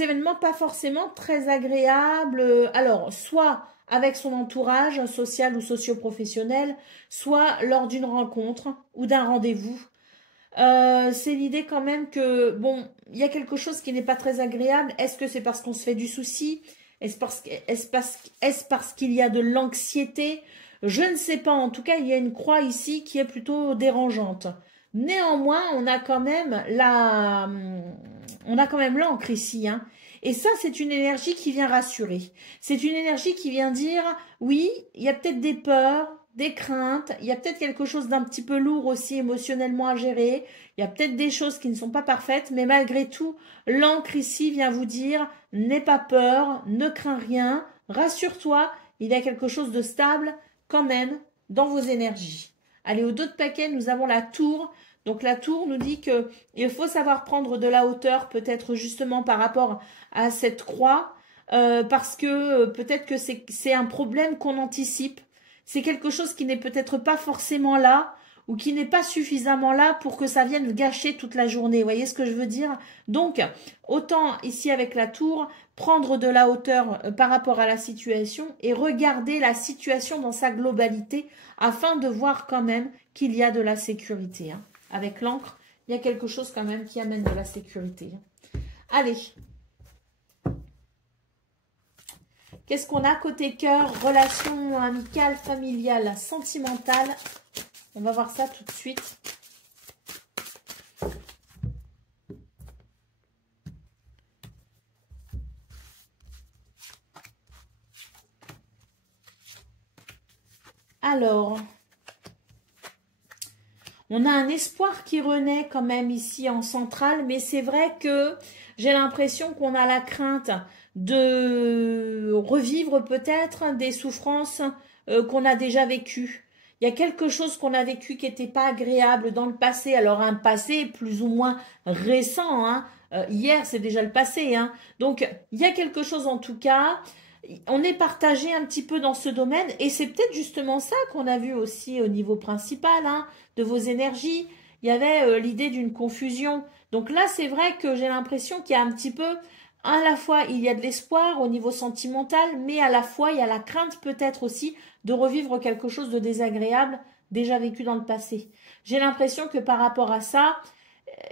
événements pas forcément très agréables. Alors, soit avec son entourage social ou socio-professionnel, soit lors d'une rencontre ou d'un rendez-vous. C'est l'idée quand même que, bon, il y a quelque chose qui n'est pas très agréable. Est-ce que c'est parce qu'on se fait du souci? Est-ce parce qu'il y a de l'anxiété? Je ne sais pas. En tout cas, il y a une croix ici qui est plutôt dérangeante. Néanmoins, on a quand même l'encre ici, hein. Et ça, c'est une énergie qui vient rassurer. C'est une énergie qui vient dire, oui, il y a peut-être des peurs, des craintes, il y a peut-être quelque chose d'un petit peu lourd aussi émotionnellement à gérer, il y a peut-être des choses qui ne sont pas parfaites, mais malgré tout, l'encre ici vient vous dire, n'aie pas peur, ne crains rien, rassure-toi, il y a quelque chose de stable quand même dans vos énergies. Allez, au dos de paquet, nous avons la tour. Donc la tour nous dit que il faut savoir prendre de la hauteur, peut-être justement par rapport à cette croix, parce que peut-être que c'est un problème qu'on anticipe. C'est quelque chose qui n'est peut-être pas forcément là ou qui n'est pas suffisamment là pour que ça vienne gâcher toute la journée. Vous voyez ce que je veux dire? Donc, autant ici avec la tour, prendre de la hauteur par rapport à la situation et regarder la situation dans sa globalité afin de voir quand même qu'il y a de la sécurité, hein. Avec l'encre, il y a quelque chose quand même qui amène de la sécurité. Allez. Qu'est-ce qu'on a côté cœur, relation amicale, familiale, sentimentale? On va voir ça tout de suite. Alors, on a un espoir qui renaît quand même ici en centrale, mais c'est vrai que j'ai l'impression qu'on a la crainte de revivre peut-être des souffrances qu'on a déjà vécues. Il y a quelque chose qu'on a vécu qui n'était pas agréable dans le passé. Alors un passé plus ou moins récent, hein. Hier c'est déjà le passé, hein. Donc il y a quelque chose en tout cas. On est partagé un petit peu dans ce domaine et c'est peut-être justement ça qu'on a vu aussi au niveau principal, hein, de vos énergies. Il y avait l'idée d'une confusion. Donc là, c'est vrai que j'ai l'impression qu'il y a un petit peu, à la fois, il y a de l'espoir au niveau sentimental, mais à la fois, il y a la crainte peut-être aussi de revivre quelque chose de désagréable déjà vécu dans le passé. J'ai l'impression que par rapport à ça,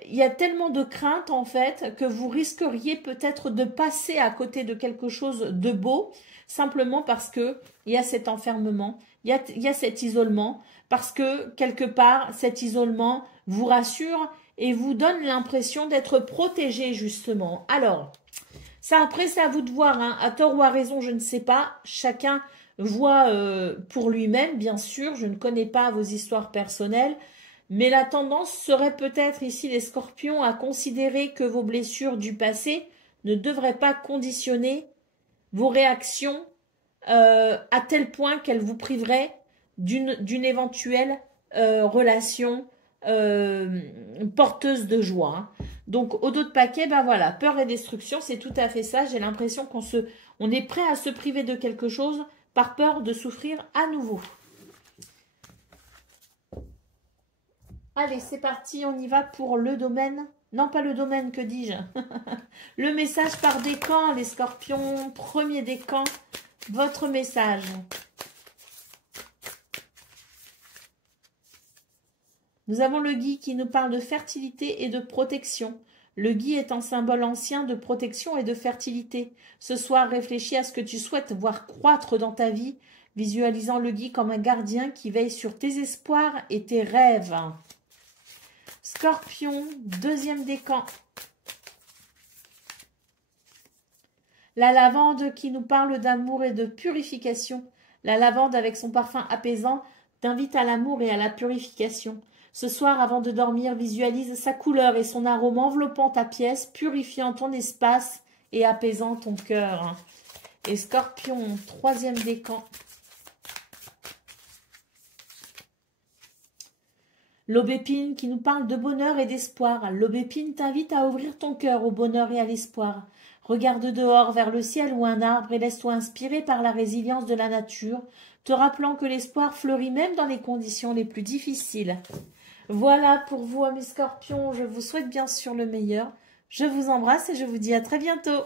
il y a tellement de crainte en fait que vous risqueriez peut-être de passer à côté de quelque chose de beau simplement parce que il y a cet enfermement, il y a cet isolement parce que quelque part cet isolement vous rassure et vous donne l'impression d'être protégé, justement. Alors, ça après, c'est à vous de voir, hein. À tort ou à raison, je ne sais pas. Chacun voit pour lui-même, bien sûr. Je ne connais pas vos histoires personnelles. Mais la tendance serait peut-être ici, les scorpions, à considérer que vos blessures du passé ne devraient pas conditionner vos réactions à tel point qu'elles vous priveraient d'une éventuelle relation porteuse de joie. Hein. Donc, au dos de paquet, ben voilà, peur et destruction, c'est tout à fait ça. J'ai l'impression on est prêt à se priver de quelque chose par peur de souffrir à nouveau. Allez, c'est parti, on y va pour le domaine. Non, pas le domaine, que dis-je? Le message par décan, les scorpions. Premier décan, votre message. Nous avons le gui qui nous parle de fertilité et de protection. Le gui est un symbole ancien de protection et de fertilité. Ce soir, réfléchis à ce que tu souhaites voir croître dans ta vie, visualisant le gui comme un gardien qui veille sur tes espoirs et tes rêves. Scorpion, deuxième décan. La lavande qui nous parle d'amour et de purification. La lavande avec son parfum apaisant t'invite à l'amour et à la purification. Ce soir, avant de dormir, visualise sa couleur et son arôme enveloppant ta pièce, purifiant ton espace et apaisant ton cœur. Et Scorpion, troisième décan. L'aubépine qui nous parle de bonheur et d'espoir. L'aubépine t'invite à ouvrir ton cœur au bonheur et à l'espoir. Regarde dehors vers le ciel ou un arbre et laisse-toi inspirer par la résilience de la nature, te rappelant que l'espoir fleurit même dans les conditions les plus difficiles. Voilà pour vous, mes scorpions. Je vous souhaite bien sûr le meilleur. Je vous embrasse et je vous dis à très bientôt.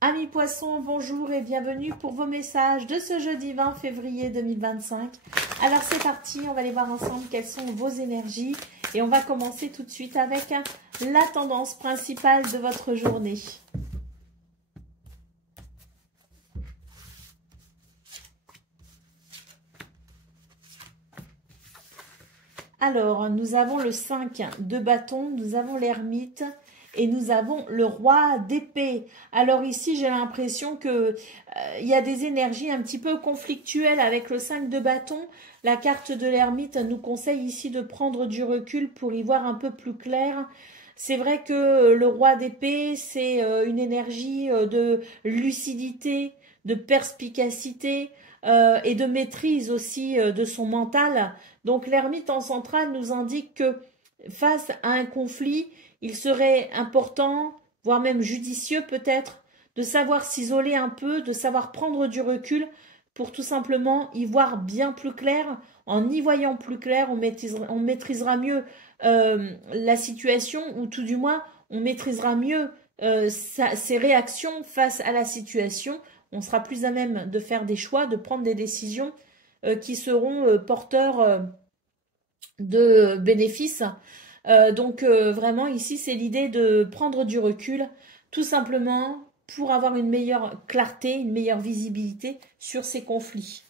Amis poissons, bonjour et bienvenue pour vos messages de ce jeudi 20 février 2025. Alors c'est parti, on va aller voir ensemble quelles sont vos énergies et on va commencer tout de suite avec la tendance principale de votre journée. Alors, nous avons le 5 de bâton, nous avons l'ermite et nous avons le roi d'épée. Alors ici, j'ai l'impression que il y a des énergies un petit peu conflictuelles avec le 5 de bâton. La carte de l'ermite nous conseille ici de prendre du recul pour y voir un peu plus clair. C'est vrai que le roi d'épée, c'est une énergie de lucidité, de perspicacité et de maîtrise aussi de son mental. Donc l'ermite en centrale nous indique que face à un conflit, il serait important, voire même judicieux peut-être, de savoir s'isoler un peu, de savoir prendre du recul pour tout simplement y voir bien plus clair. En y voyant plus clair, on maîtrisera mieux la situation, ou tout du moins, on maîtrisera mieux ses réactions face à la situation. On sera plus à même de faire des choix, de prendre des décisions qui seront porteurs de bénéfices. Donc vraiment ici c'est l'idée de prendre du recul tout simplement pour avoir une meilleure clarté, une meilleure visibilité sur ces conflits.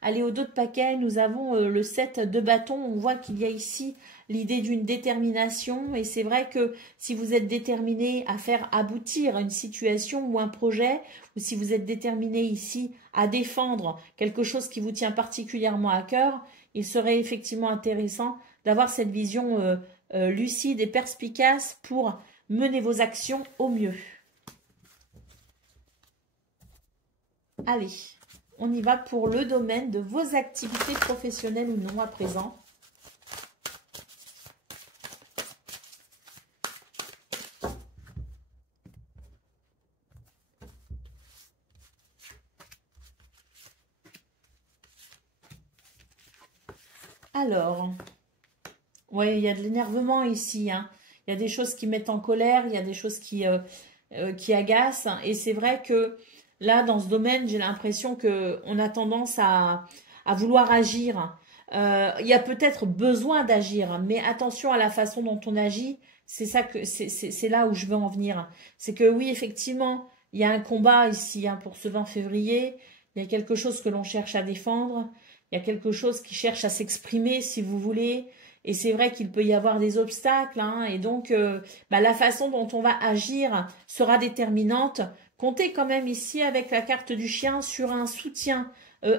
Allez, au dos de paquet, nous avons le 7 de bâton. On voit qu'il y a ici l'idée d'une détermination. Et c'est vrai que si vous êtes déterminé à faire aboutir une situation ou un projet, ou si vous êtes déterminé ici à défendre quelque chose qui vous tient particulièrement à cœur, il serait effectivement intéressant d'avoir cette vision lucide et perspicace pour mener vos actions au mieux. Allez, on y va pour le domaine de vos activités professionnelles ou non à présent. Alors, oui, il y a de l'énervement ici, hein. Il y a des choses qui mettent en colère, il y a des choses qui agacent. Et c'est vrai que là, dans ce domaine, j'ai l'impression qu'on a tendance à vouloir agir. Il y a peut-être besoin d'agir, mais attention à la façon dont on agit. C'est ça que c'est là où je veux en venir. C'est que oui, effectivement, il y a un combat ici hein, pour ce 20 février. Il y a quelque chose que l'on cherche à défendre. il y a quelque chose qui cherche à s'exprimer, si vous voulez. Et c'est vrai qu'il peut y avoir des obstacles, hein, et donc la façon dont on va agir sera déterminante. Comptez quand même ici avec la carte du chien sur un soutien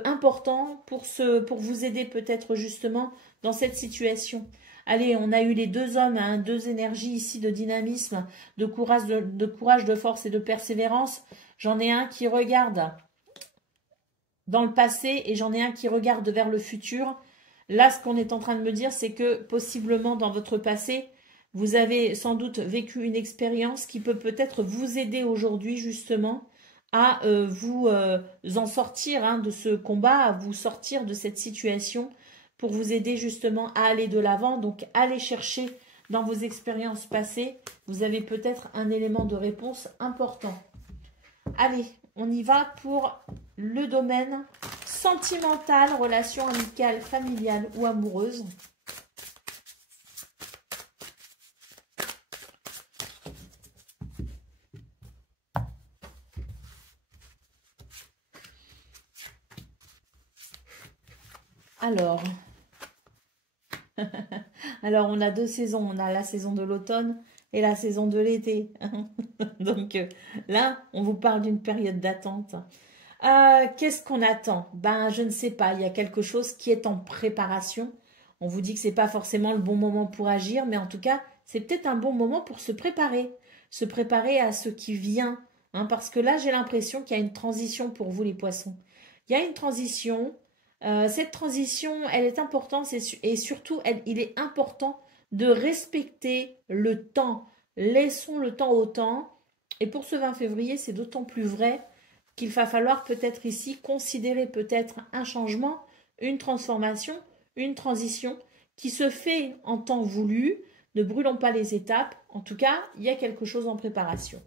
important pour vous aider peut-être justement dans cette situation. Allez, on a eu les deux hommes, hein, deux énergies ici de dynamisme, de courage, de force et de persévérance. J'en ai un qui regarde dans le passé et j'en ai un qui regarde vers le futur. Là, ce qu'on est en train de me dire, c'est que possiblement dans votre passé, vous avez sans doute vécu une expérience qui peut peut-être vous aider aujourd'hui justement à vous en sortir, hein, de ce combat, à vous sortir de cette situation pour vous aider justement à aller de l'avant. Donc, allez chercher dans vos expériences passées. Vous avez peut-être un élément de réponse important. Allez, on y va pour le domaine sentimental, relation amicale, familiale ou amoureuse. Alors, on a deux saisons. On a la saison de l'automne et la saison de l'été. Donc là, on vous parle d'une période d'attente. Qu'est-ce qu'on attend? Ben, je ne sais pas. Il y a quelque chose qui est en préparation. On vous dit que c'est pas forcément le bon moment pour agir, mais en tout cas, c'est peut-être un bon moment pour se préparer. Se préparer à ce qui vient. Hein, parce que là, j'ai l'impression qu'il y a une transition pour vous, les poissons. Il y a une transition. Cette transition, elle est importante et surtout, il est important de respecter le temps. Laissons le temps au temps. Et pour ce 20 février, c'est d'autant plus vrai qu'il va falloir peut-être ici considérer peut-être un changement, une transformation, une transition qui se fait en temps voulu. Ne brûlons pas les étapes. En tout cas, il y a quelque chose en préparation.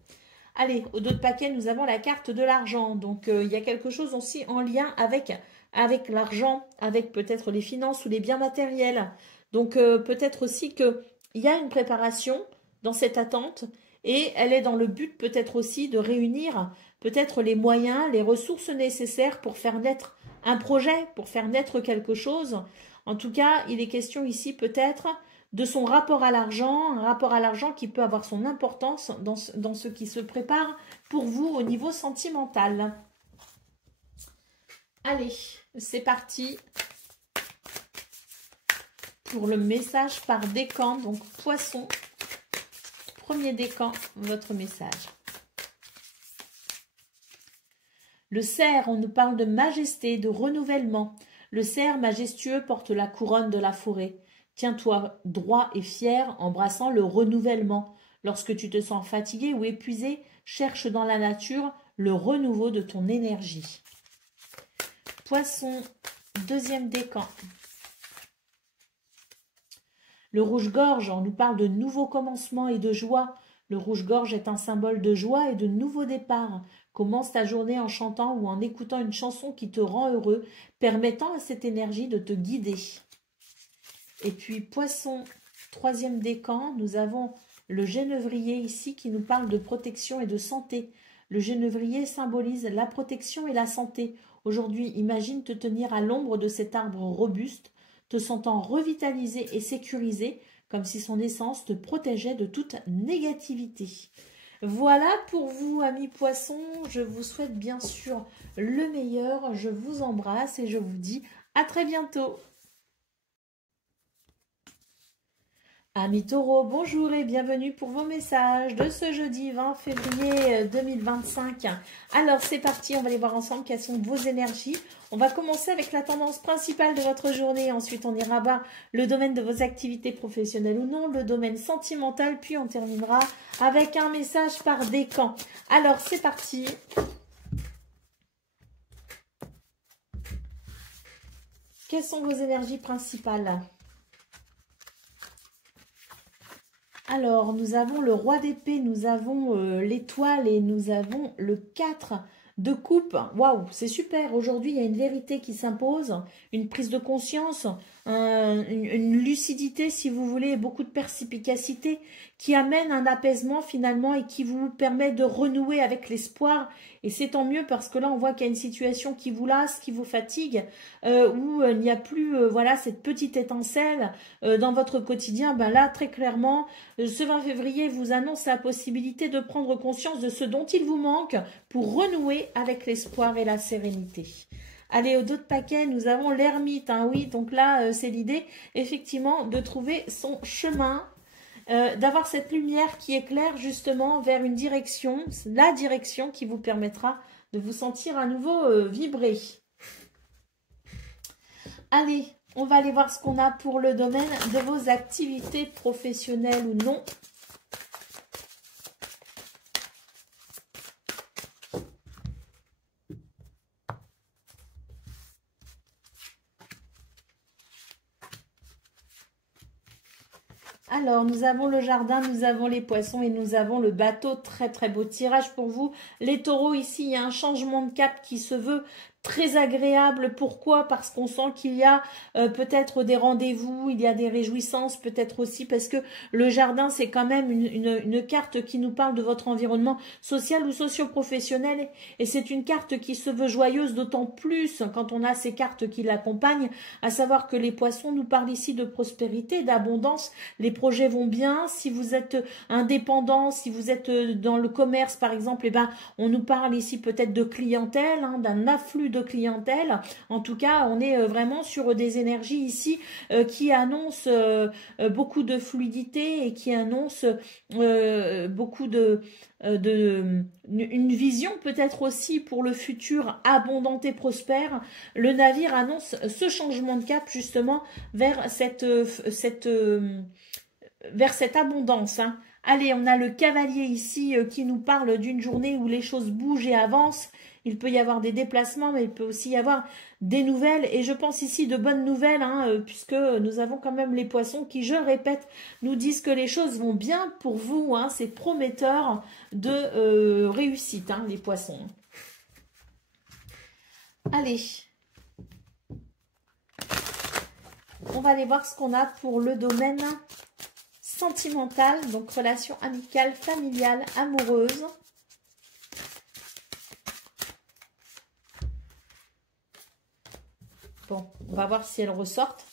Allez, au dos de paquet, nous avons la carte de l'argent. Donc, il y a quelque chose aussi en lien avec l'argent, avec peut-être les finances ou les biens matériels. Donc, peut-être aussi qu'il y a une préparation dans cette attente et elle est dans le but peut-être aussi de réunir peut-être les moyens, les ressources nécessaires pour faire naître un projet, pour faire naître quelque chose. En tout cas, il est question ici peut-être de son rapport à l'argent, un rapport à l'argent qui peut avoir son importance dans ce qui se prépare pour vous au niveau sentimental. Allez, c'est parti pour le message par décan, donc poisson. Premier décan, votre message. Le cerf, on nous parle de majesté, de renouvellement. Le cerf majestueux porte la couronne de la forêt. Tiens-toi droit et fier, embrassant le renouvellement. Lorsque tu te sens fatigué ou épuisé, cherche dans la nature le renouveau de ton énergie. Poisson, deuxième décan. Le rouge-gorge, on nous parle de nouveaux commencements et de joie. Le rouge-gorge est un symbole de joie et de nouveau départ. Commence ta journée en chantant ou en écoutant une chanson qui te rend heureux, permettant à cette énergie de te guider. Et puis, poisson, troisième décan, nous avons le genévrier ici qui nous parle de protection et de santé. Le genévrier symbolise la protection et la santé. Aujourd'hui, imagine te tenir à l'ombre de cet arbre robuste, te sentant revitalisé et sécurisé, comme si son essence te protégeait de toute négativité. Voilà pour vous, amis poissons. Je vous souhaite bien sûr le meilleur. Je vous embrasse et je vous dis à très bientôt. Amis taureaux, bonjour et bienvenue pour vos messages de ce jeudi 20 février 2025. Alors c'est parti, on va aller voir ensemble quelles sont vos énergies. On va commencer avec la tendance principale de votre journée. Ensuite, on ira voir le domaine de vos activités professionnelles ou non, le domaine sentimental. Puis on terminera avec un message par décan. Alors c'est parti. Quelles sont vos énergies principales ? Alors, nous avons le roi d'épée, nous avons l'étoile et nous avons le 4 de coupe. Waouh, c'est super. Aujourd'hui, il y a une vérité qui s'impose, une prise de conscience, une lucidité, si vous voulez, beaucoup de perspicacité qui amène un apaisement finalement et qui vous permet de renouer avec l'espoir Et c'est tant mieux parce que là, on voit qu'il y a une situation qui vous lasse, qui vous fatigue, où il n'y a plus voilà, cette petite étincelle dans votre quotidien. Ben là, très clairement, ce 20 février vous annonce la possibilité de prendre conscience de ce dont il vous manque pour renouer avec l'espoir et la sérénité. Allez, au dos de paquet, nous avons l'ermite. Hein, oui, donc là, c'est l'idée, effectivement, de trouver son chemin, d'avoir cette lumière qui éclaire justement vers une direction, la direction qui vous permettra de vous sentir à nouveau vibrer. Allez, on va aller voir ce qu'on a pour le domaine de vos activités professionnelles ou non. Alors, nous avons le jardin, nous avons les poissons et nous avons le bateau. Très, très beau tirage pour vous. Les taureaux, ici, il y a un changement de cap qui se veut très agréable. Pourquoi? Parce qu'on sent qu'il y a peut-être des rendez-vous, il y a des réjouissances, peut-être aussi parce que le jardin, c'est quand même une carte qui nous parle de votre environnement social ou socio-professionnel. Et c'est une carte qui se veut joyeuse, d'autant plus quand on a ces cartes qui l'accompagnent, à savoir que les poissons nous parlent ici de prospérité, d'abondance. Les projets vont bien. Si vous êtes indépendant, si vous êtes dans le commerce, par exemple, eh ben, on nous parle ici peut-être de clientèle, hein, d'un afflux de clientèle. En tout cas, on est vraiment sur des énergies ici qui annoncent beaucoup de fluidité et qui annoncent beaucoup une vision peut-être aussi pour le futur abondant et prospère. Le navire annonce ce changement de cap justement vers cette abondance. Hein. Allez, on a le cavalier ici qui nous parle d'une journée où les choses bougent et avancent. Il peut y avoir des déplacements, mais il peut aussi y avoir des nouvelles. Et je pense ici de bonnes nouvelles, hein, puisque nous avons quand même les poissons qui, je le répète, nous disent que les choses vont bien pour vous. Hein, c'est prometteur de réussite, hein, les poissons. Allez. On va aller voir ce qu'on a pour le domaine sentimental, donc relation amicale, familiale, amoureuse. Bon, on va voir si elles ressortent.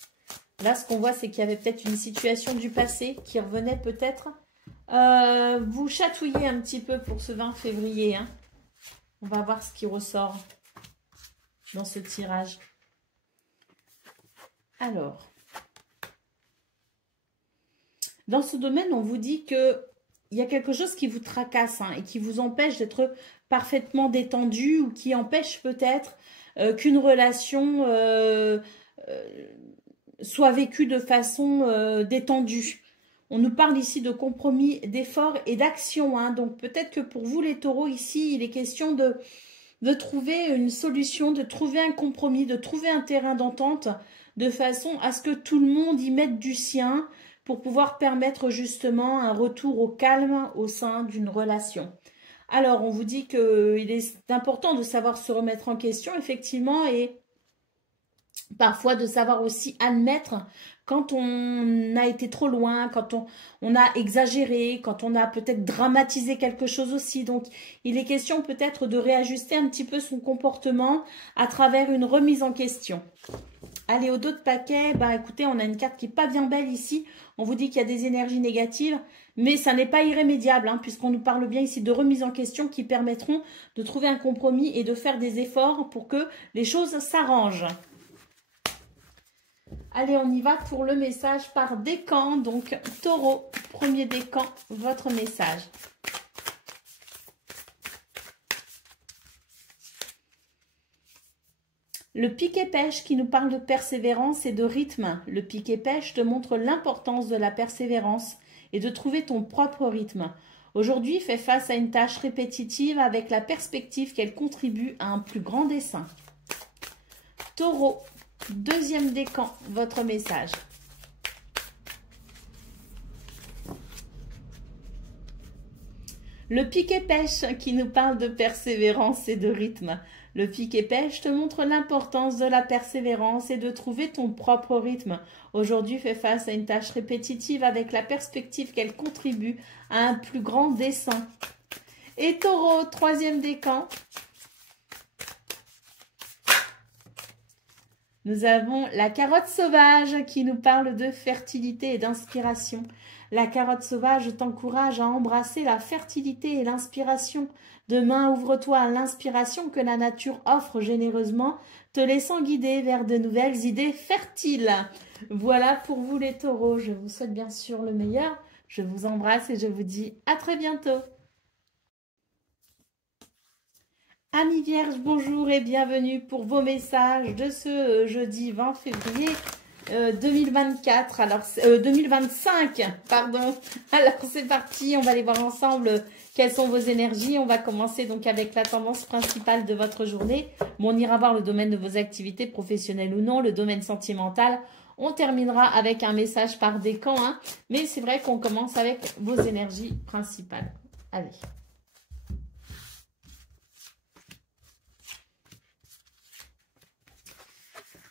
Là, ce qu'on voit, c'est qu'il y avait peut-être une situation du passé qui revenait peut-être vous chatouiller un petit peu pour ce 20 février. Hein. On va voir ce qui ressort dans ce tirage. Alors, dans ce domaine, on vous dit que il y a quelque chose qui vous tracasse hein, et qui vous empêche d'être parfaitement détendu ou qui empêche peut-être qu'une relation soit vécue de façon détendue. On nous parle ici de compromis, d'efforts et d'action. Hein. Donc peut-être que pour vous les taureaux ici, il est question de trouver une solution, de trouver un compromis, de trouver un terrain d'entente de façon à ce que tout le monde y mette du sien pour pouvoir permettre justement un retour au calme au sein d'une relation. Alors, on vous dit qu'il est important de savoir se remettre en question, effectivement, et parfois de savoir aussi admettre quand on a été trop loin, quand on a exagéré, quand on a peut-être dramatisé quelque chose aussi. Donc, il est question peut-être de réajuster un petit peu son comportement à travers une remise en question. Allez, au dos de paquet, bah écoutez, on a une carte qui n'est pas bien belle ici. On vous dit qu'il y a des énergies négatives, mais ça n'est pas irrémédiable, hein, puisqu'on nous parle bien ici de remise en question qui permettront de trouver un compromis et de faire des efforts pour que les choses s'arrangent. Allez, on y va pour le message par décan. Donc, taureau, premier décan, votre message. Le piquet-pêche qui nous parle de persévérance et de rythme. Le piquet-pêche te montre l'importance de la persévérance et de trouver ton propre rythme. Aujourd'hui, fais face à une tâche répétitive avec la perspective qu'elle contribue à un plus grand dessein. Taureau, deuxième décan, votre message. Le piquet-pêche qui nous parle de persévérance et de rythme. Le piquet-pêche te montre l'importance de la persévérance et de trouver ton propre rythme. Aujourd'hui, fais face à une tâche répétitive avec la perspective qu'elle contribue à un plus grand dessein. Et Taureau, troisième décan. Nous avons la carotte sauvage qui nous parle de fertilité et d'inspiration. La carotte sauvage t'encourage à embrasser la fertilité et l'inspiration. Demain, ouvre-toi à l'inspiration que la nature offre généreusement, te laissant guider vers de nouvelles idées fertiles. Voilà pour vous les taureaux. Je vous souhaite bien sûr le meilleur. Je vous embrasse et je vous dis à très bientôt. Amis vierges, bonjour et bienvenue pour vos messages de ce jeudi 20 février 2024. Alors 2025, pardon. Alors c'est parti, on va aller voir ensemble quelles sont vos énergies. On va commencer donc avec la tendance principale de votre journée. Bon, on ira voir le domaine de vos activités professionnelles ou non, le domaine sentimental. On terminera avec un message par décan, hein. Mais c'est vrai qu'on commence avec vos énergies principales. Allez.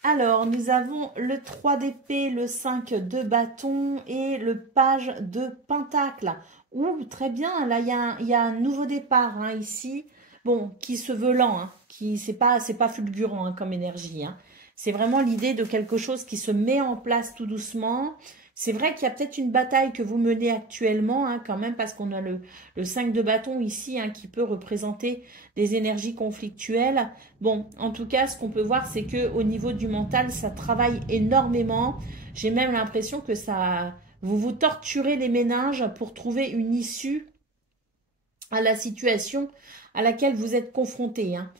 Alors, nous avons le 3 d'épée, le 5 de bâton et le page de pentacle. Ouh, très bien, là, il y a un nouveau départ hein, ici. Bon, qui se veut lent, hein, c'est pas fulgurant hein, comme énergie. Hein. C'est vraiment l'idée de quelque chose qui se met en place tout doucement. C'est vrai qu'il y a peut-être une bataille que vous menez actuellement, hein, quand même, parce qu'on a le 5 de bâton ici, hein, qui peut représenter des énergies conflictuelles. Bon, en tout cas, ce qu'on peut voir, c'est que au niveau du mental, ça travaille énormément. J'ai même l'impression que vous vous torturez les méninges pour trouver une issue à la situation à laquelle vous êtes confronté. Hein.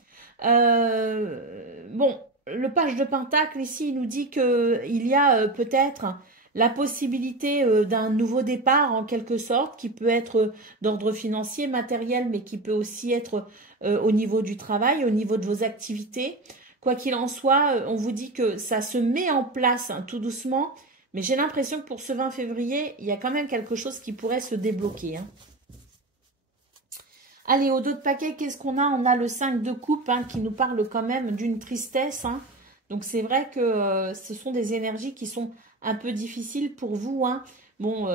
Bon, le page de pentacle ici, il nous dit qu'il y a peut-être la possibilité d'un nouveau départ en quelque sorte, qui peut être d'ordre financier, matériel, mais qui peut aussi être au niveau du travail, au niveau de vos activités. Quoi qu'il en soit, on vous dit que ça se met en place hein, tout doucement, mais j'ai l'impression que pour ce 20 février, il y a quand même quelque chose qui pourrait se débloquer. Hein. Allez, au dos de paquet, qu'est-ce qu'on a? On a le 5 de coupe hein, qui nous parle quand même d'une tristesse. Hein. Donc c'est vrai que ce sont des énergies qui sont un peu difficiles pour vous. Hein. Bon,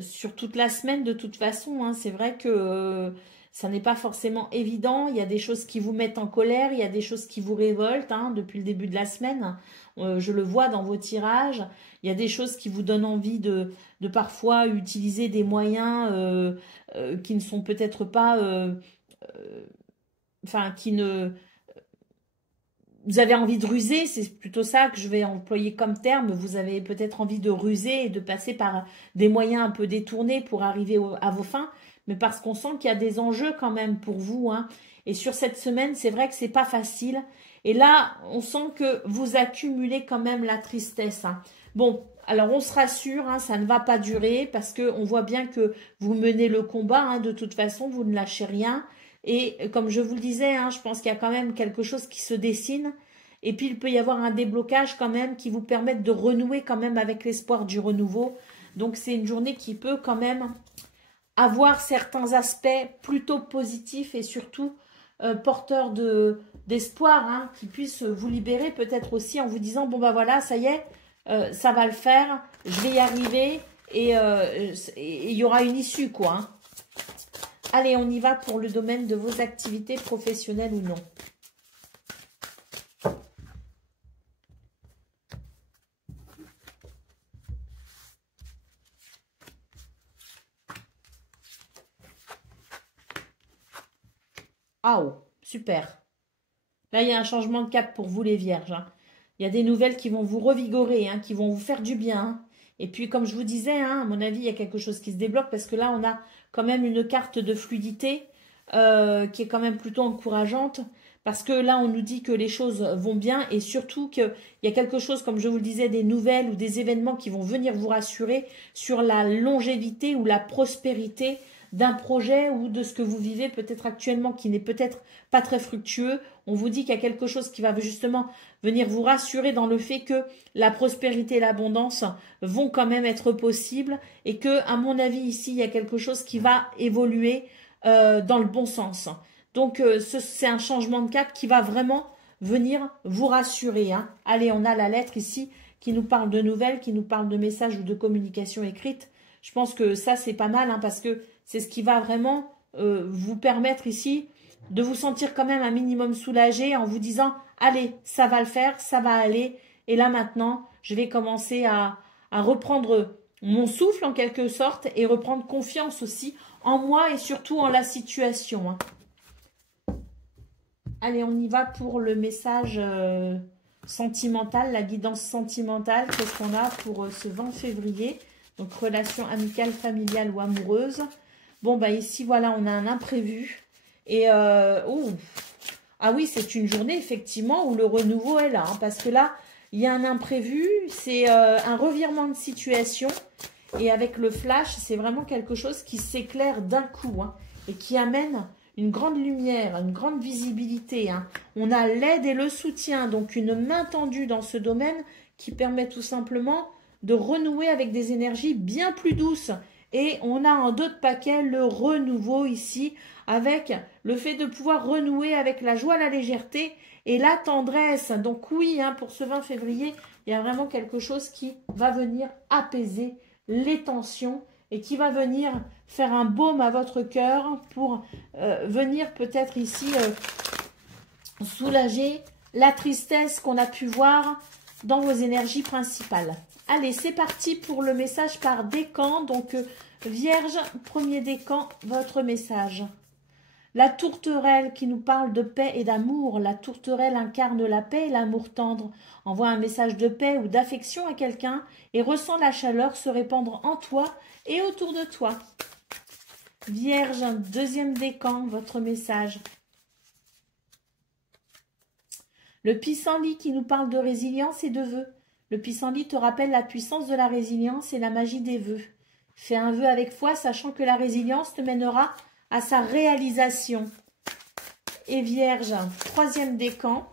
sur toute la semaine de toute façon, hein, c'est vrai que ça n'est pas forcément évident. Il y a des choses qui vous mettent en colère, il y a des choses qui vous révoltent hein, depuis le début de la semaine. Je le vois dans vos tirages. Il y a des choses qui vous donnent envie de parfois utiliser des moyens qui ne sont peut-être pas... enfin, qui ne... Vous avez envie de ruser, c'est plutôt ça que je vais employer comme terme. Vous avez peut-être envie de ruser et de passer par des moyens un peu détournés pour arriver à vos fins, mais parce qu'on sent qu'il y a des enjeux quand même pour vous. Hein. Et sur cette semaine, c'est vrai que c'est pas facile. Et là, on sent que vous accumulez quand même la tristesse. Hein. Bon, alors on se rassure, hein, ça ne va pas durer parce qu'on voit bien que vous menez le combat. Hein, de toute façon, vous ne lâchez rien. Et comme je vous le disais, hein, je pense qu'il y a quand même quelque chose qui se dessine. Et puis, il peut y avoir un déblocage quand même qui vous permette de renouer quand même avec l'espoir du renouveau. Donc, c'est une journée qui peut quand même avoir certains aspects plutôt positifs et surtout porteurs d'espoir, hein, qui puissent vous libérer peut-être aussi en vous disant, bon ben voilà, ça y est, ça va le faire, je vais y arriver et il y aura une issue, quoi. Hein. Allez, on y va pour le domaine de vos activités professionnelles ou non. Ah, oh, super. Là, il y a un changement de cap pour vous, les vierges. Hein. Il y a des nouvelles qui vont vous revigorer, hein, qui vont vous faire du bien. Hein. Et puis, comme je vous disais, hein, à mon avis, il y a quelque chose qui se débloque parce que là, on a quand même une carte de fluidité qui est quand même plutôt encourageante. Parce que là, on nous dit que les choses vont bien et surtout qu'il y a quelque chose, comme je vous le disais, des nouvelles ou des événements qui vont venir vous rassurer sur la longévité ou la prospérité d'un projet ou de ce que vous vivez peut-être actuellement qui n'est peut-être pas très fructueux. On vous dit qu'il y a quelque chose qui va justement venir vous rassurer dans le fait que la prospérité et l'abondance vont quand même être possibles et que, à mon avis, ici, il y a quelque chose qui va évoluer dans le bon sens. Donc, c'est un changement de cap qui va vraiment venir vous rassurer. Hein. Allez, on a la lettre ici qui nous parle de nouvelles, qui nous parle de messages ou de communication écrite. Je pense que ça, c'est pas mal hein, parce que c'est ce qui va vraiment vous permettre ici de vous sentir quand même un minimum soulagé en vous disant « Allez, ça va le faire, ça va aller. Et là maintenant, je vais commencer à reprendre mon souffle en quelque sorte et reprendre confiance aussi en moi et surtout en la situation. » Allez, on y va pour le message sentimental, la guidance sentimentale. Qu'est-ce qu'on a pour ce 20 février? Donc, relation amicale, familiale ou amoureuse. Bon, bah ici, voilà, on a un imprévu. Et, oh, ah oui, c'est une journée, effectivement, où le renouveau est là. Hein, parce que là, il y a un imprévu, c'est un revirement de situation. Et avec le flash, c'est vraiment quelque chose qui s'éclaire d'un coup. Hein, et qui amène une grande lumière, une grande visibilité. Hein. On a l'aide et le soutien, donc une main tendue dans ce domaine qui permet tout simplement de renouer avec des énergies bien plus douces. Et on a en d'autres paquets le renouveau ici, avec le fait de pouvoir renouer avec la joie, la légèreté et la tendresse. Donc oui, hein, pour ce 20 février, il y a vraiment quelque chose qui va venir apaiser les tensions et qui va venir faire un baume à votre cœur pour venir peut-être ici soulager la tristesse qu'on a pu voir dans vos énergies principales. Allez, c'est parti pour le message par décan. Donc, Vierge, premier décan, votre message. La tourterelle qui nous parle de paix et d'amour. La tourterelle incarne la paix et l'amour tendre. Envoie un message de paix ou d'affection à quelqu'un et ressent la chaleur se répandre en toi et autour de toi. Vierge, deuxième décan, votre message. Le pissenlit qui nous parle de résilience et de vœux. Le pissenlit te rappelle la puissance de la résilience et la magie des vœux. Fais un vœu avec foi, sachant que la résilience te mènera à sa réalisation. Et Vierge, troisième décan.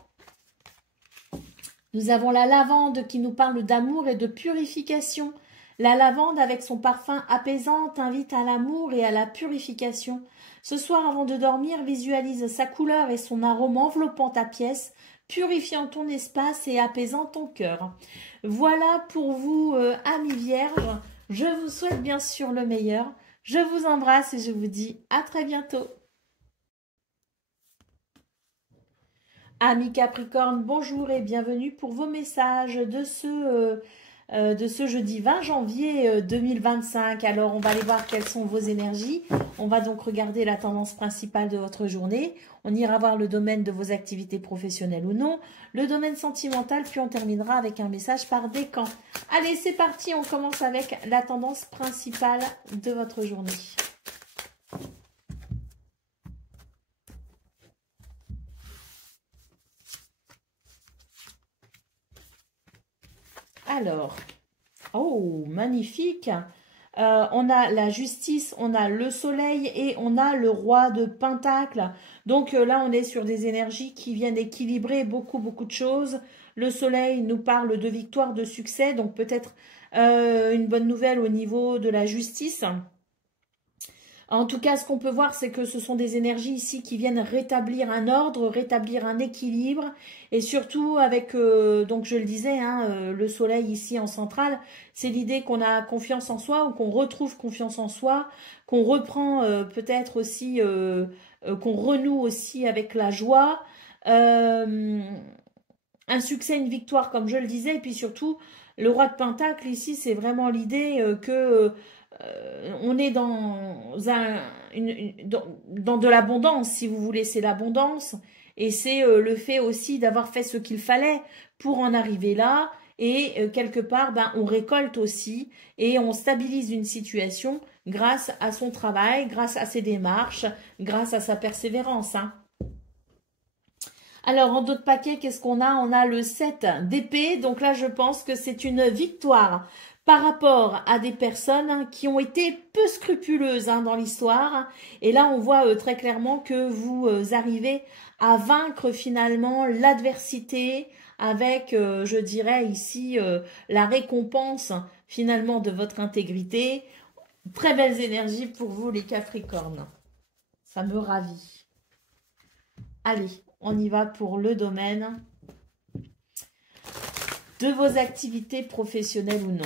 Nous avons la lavande qui nous parle d'amour et de purification. La lavande, avec son parfum apaisant, t'invite à l'amour et à la purification. Ce soir, avant de dormir, visualise sa couleur et son arôme enveloppant ta pièce, purifiant ton espace et apaisant ton cœur. Voilà pour vous, amis vierges. Je vous souhaite bien sûr le meilleur. Je vous embrasse et je vous dis à très bientôt. Amis Capricorne, bonjour et bienvenue pour vos messages de ce jeudi 20 janvier 2025. Alors, on va aller voir quelles sont vos énergies. On va donc regarder la tendance principale de votre journée. On ira voir le domaine de vos activités professionnelles ou non, le domaine sentimental, puis on terminera avec un message par décan. Allez, c'est parti, on commence avec la tendance principale de votre journée. Alors, oh, magnifique. On a la justice, on a le soleil et on a le roi de Pentacles. Donc là, on est sur des énergies qui viennent équilibrer beaucoup de choses. Le soleil nous parle de victoire, de succès, donc peut-être une bonne nouvelle au niveau de la justice. En tout cas, ce qu'on peut voir, c'est que ce sont des énergies ici qui viennent rétablir un ordre, rétablir un équilibre. Et surtout avec, donc je le disais, hein, le soleil ici en centrale, c'est l'idée qu'on a confiance en soi ou qu'on retrouve confiance en soi, qu'on reprend peut-être aussi, qu'on renoue aussi avec la joie. Un succès, une victoire, comme je le disais. Et puis surtout, le roi de Pentacle ici, c'est vraiment l'idée que... on est dans de l'abondance, si vous voulez, c'est l'abondance. Et c'est le fait aussi d'avoir fait ce qu'il fallait pour en arriver là. Et quelque part, ben, on récolte aussi et on stabilise une situation grâce à son travail, grâce à ses démarches, grâce à sa persévérance. Hein. Alors, en d'autres paquets, qu'est-ce qu'on a? On a le 7 d'épée. Donc là, je pense que c'est une victoire par rapport à des personnes qui ont été peu scrupuleuses hein, dans l'histoire. Et là, on voit très clairement que vous arrivez à vaincre finalement l'adversité avec, je dirais ici, la récompense finalement de votre intégrité. Très belles énergies pour vous les Capricornes. Ça me ravit. Allez, on y va pour le domaine de vos activités professionnelles ou non.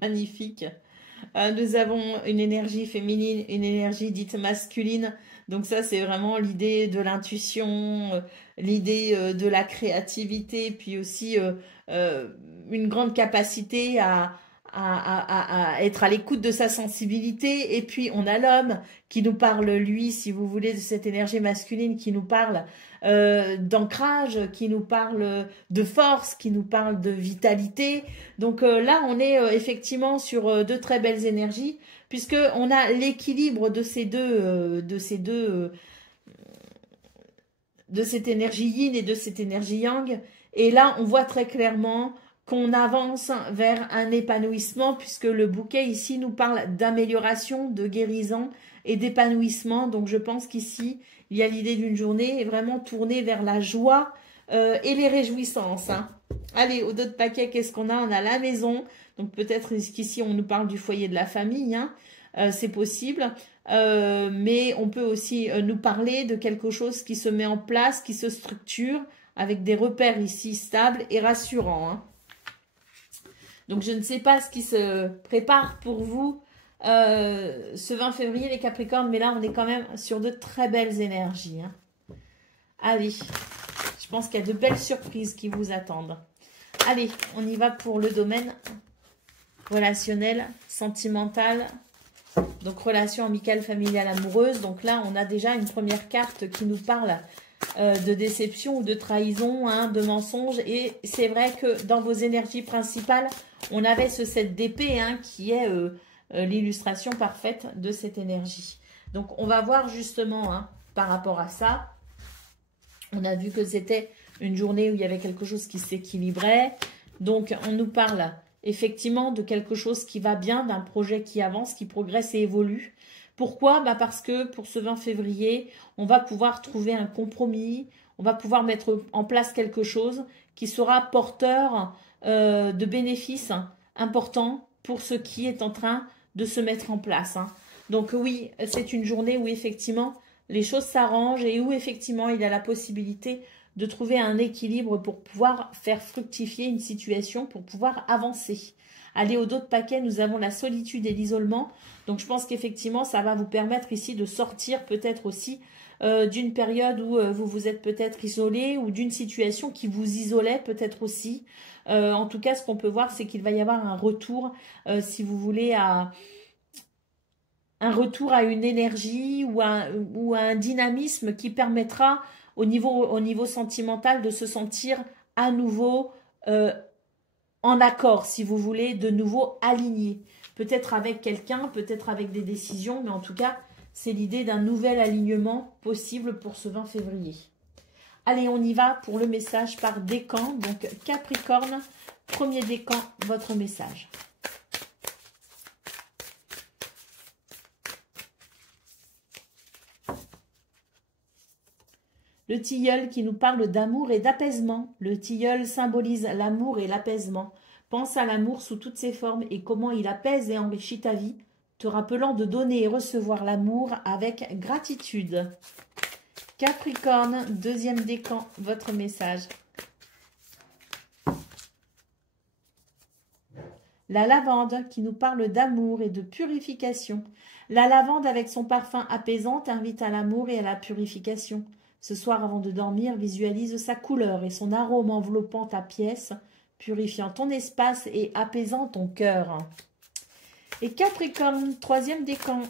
Magnifique. Nous avons une énergie féminine, une énergie dite masculine. Donc ça, c'est vraiment l'idée de l'intuition, l'idée de la créativité, puis aussi une grande capacité à être à l'écoute de sa sensibilité. Et puis, on a l'homme qui nous parle, lui, si vous voulez, de cette énergie masculine qui nous parle d'ancrage, qui nous parle de force, qui nous parle de vitalité. Donc là, on est effectivement sur de très belles énergies, puisque on a l'équilibre de cette énergie yin et de cette énergie yang. Et là, on voit très clairement qu'on avance vers un épanouissement, puisque le bouquet ici nous parle d'amélioration, de guérison et d'épanouissement. Donc je pense qu'ici, il y a l'idée d'une journée vraiment tournée vers la joie et les réjouissances. Hein. Allez, au dos de paquet, qu'est-ce qu'on a? On a la maison. Donc peut-être qu'ici, on nous parle du foyer de la famille. Hein. C'est possible. Mais on peut aussi nous parler de quelque chose qui se met en place, qui se structure, avec des repères ici stables et rassurants. Hein. Donc je ne sais pas ce qui se prépare pour vous ce 20 février, les Capricornes, mais là, on est quand même sur de très belles énergies. Hein. Allez, je pense qu'il y a de belles surprises qui vous attendent. Allez, on y va pour le domaine relationnel, sentimental, donc relation amicale, familiale, amoureuse. Donc là, on a déjà une première carte qui nous parle de déception ou de trahison, hein, de mensonge. Et c'est vrai que dans vos énergies principales, on avait ce 7 d'épée hein, qui est l'illustration parfaite de cette énergie. Donc on va voir justement hein, par rapport à ça. On a vu que c'était une journée où il y avait quelque chose qui s'équilibrait. Donc on nous parle effectivement de quelque chose qui va bien, d'un projet qui avance, qui progresse et évolue. Pourquoi? Bah parce que pour ce 20 février, on va pouvoir trouver un compromis, on va pouvoir mettre en place quelque chose qui sera porteur de bénéfices importants pour ce qui est en train de se mettre en place. Hein. Donc oui, c'est une journée où effectivement les choses s'arrangent et où effectivement il y a la possibilité de trouver un équilibre pour pouvoir faire fructifier une situation, pour pouvoir avancer. Allez, au dos de paquet, nous avons la solitude et l'isolement. Donc, je pense qu'effectivement, ça va vous permettre ici de sortir peut-être aussi d'une période où vous vous êtes peut-être isolé ou d'une situation qui vous isolait peut-être aussi. En tout cas, ce qu'on peut voir, c'est qu'il va y avoir un retour, si vous voulez, un retour à une énergie ou à un dynamisme qui permettra au niveau sentimental de se sentir à nouveau en accord, si vous voulez, de nouveau aligné. Peut-être avec quelqu'un, peut-être avec des décisions, mais en tout cas, c'est l'idée d'un nouvel alignement possible pour ce 20 février. Allez, on y va pour le message par décan. Donc, Capricorne, premier décan, votre message. Le tilleul qui nous parle d'amour et d'apaisement. Le tilleul symbolise l'amour et l'apaisement. Pense à l'amour sous toutes ses formes et comment il apaise et enrichit ta vie, te rappelant de donner et recevoir l'amour avec gratitude. Capricorne, deuxième décan, votre message. La lavande qui nous parle d'amour et de purification. La lavande avec son parfum apaisant invite à l'amour et à la purification. Ce soir, avant de dormir, visualise sa couleur et son arôme enveloppant ta pièce, purifiant ton espace et apaisant ton cœur. Et Capricorne, troisième décan.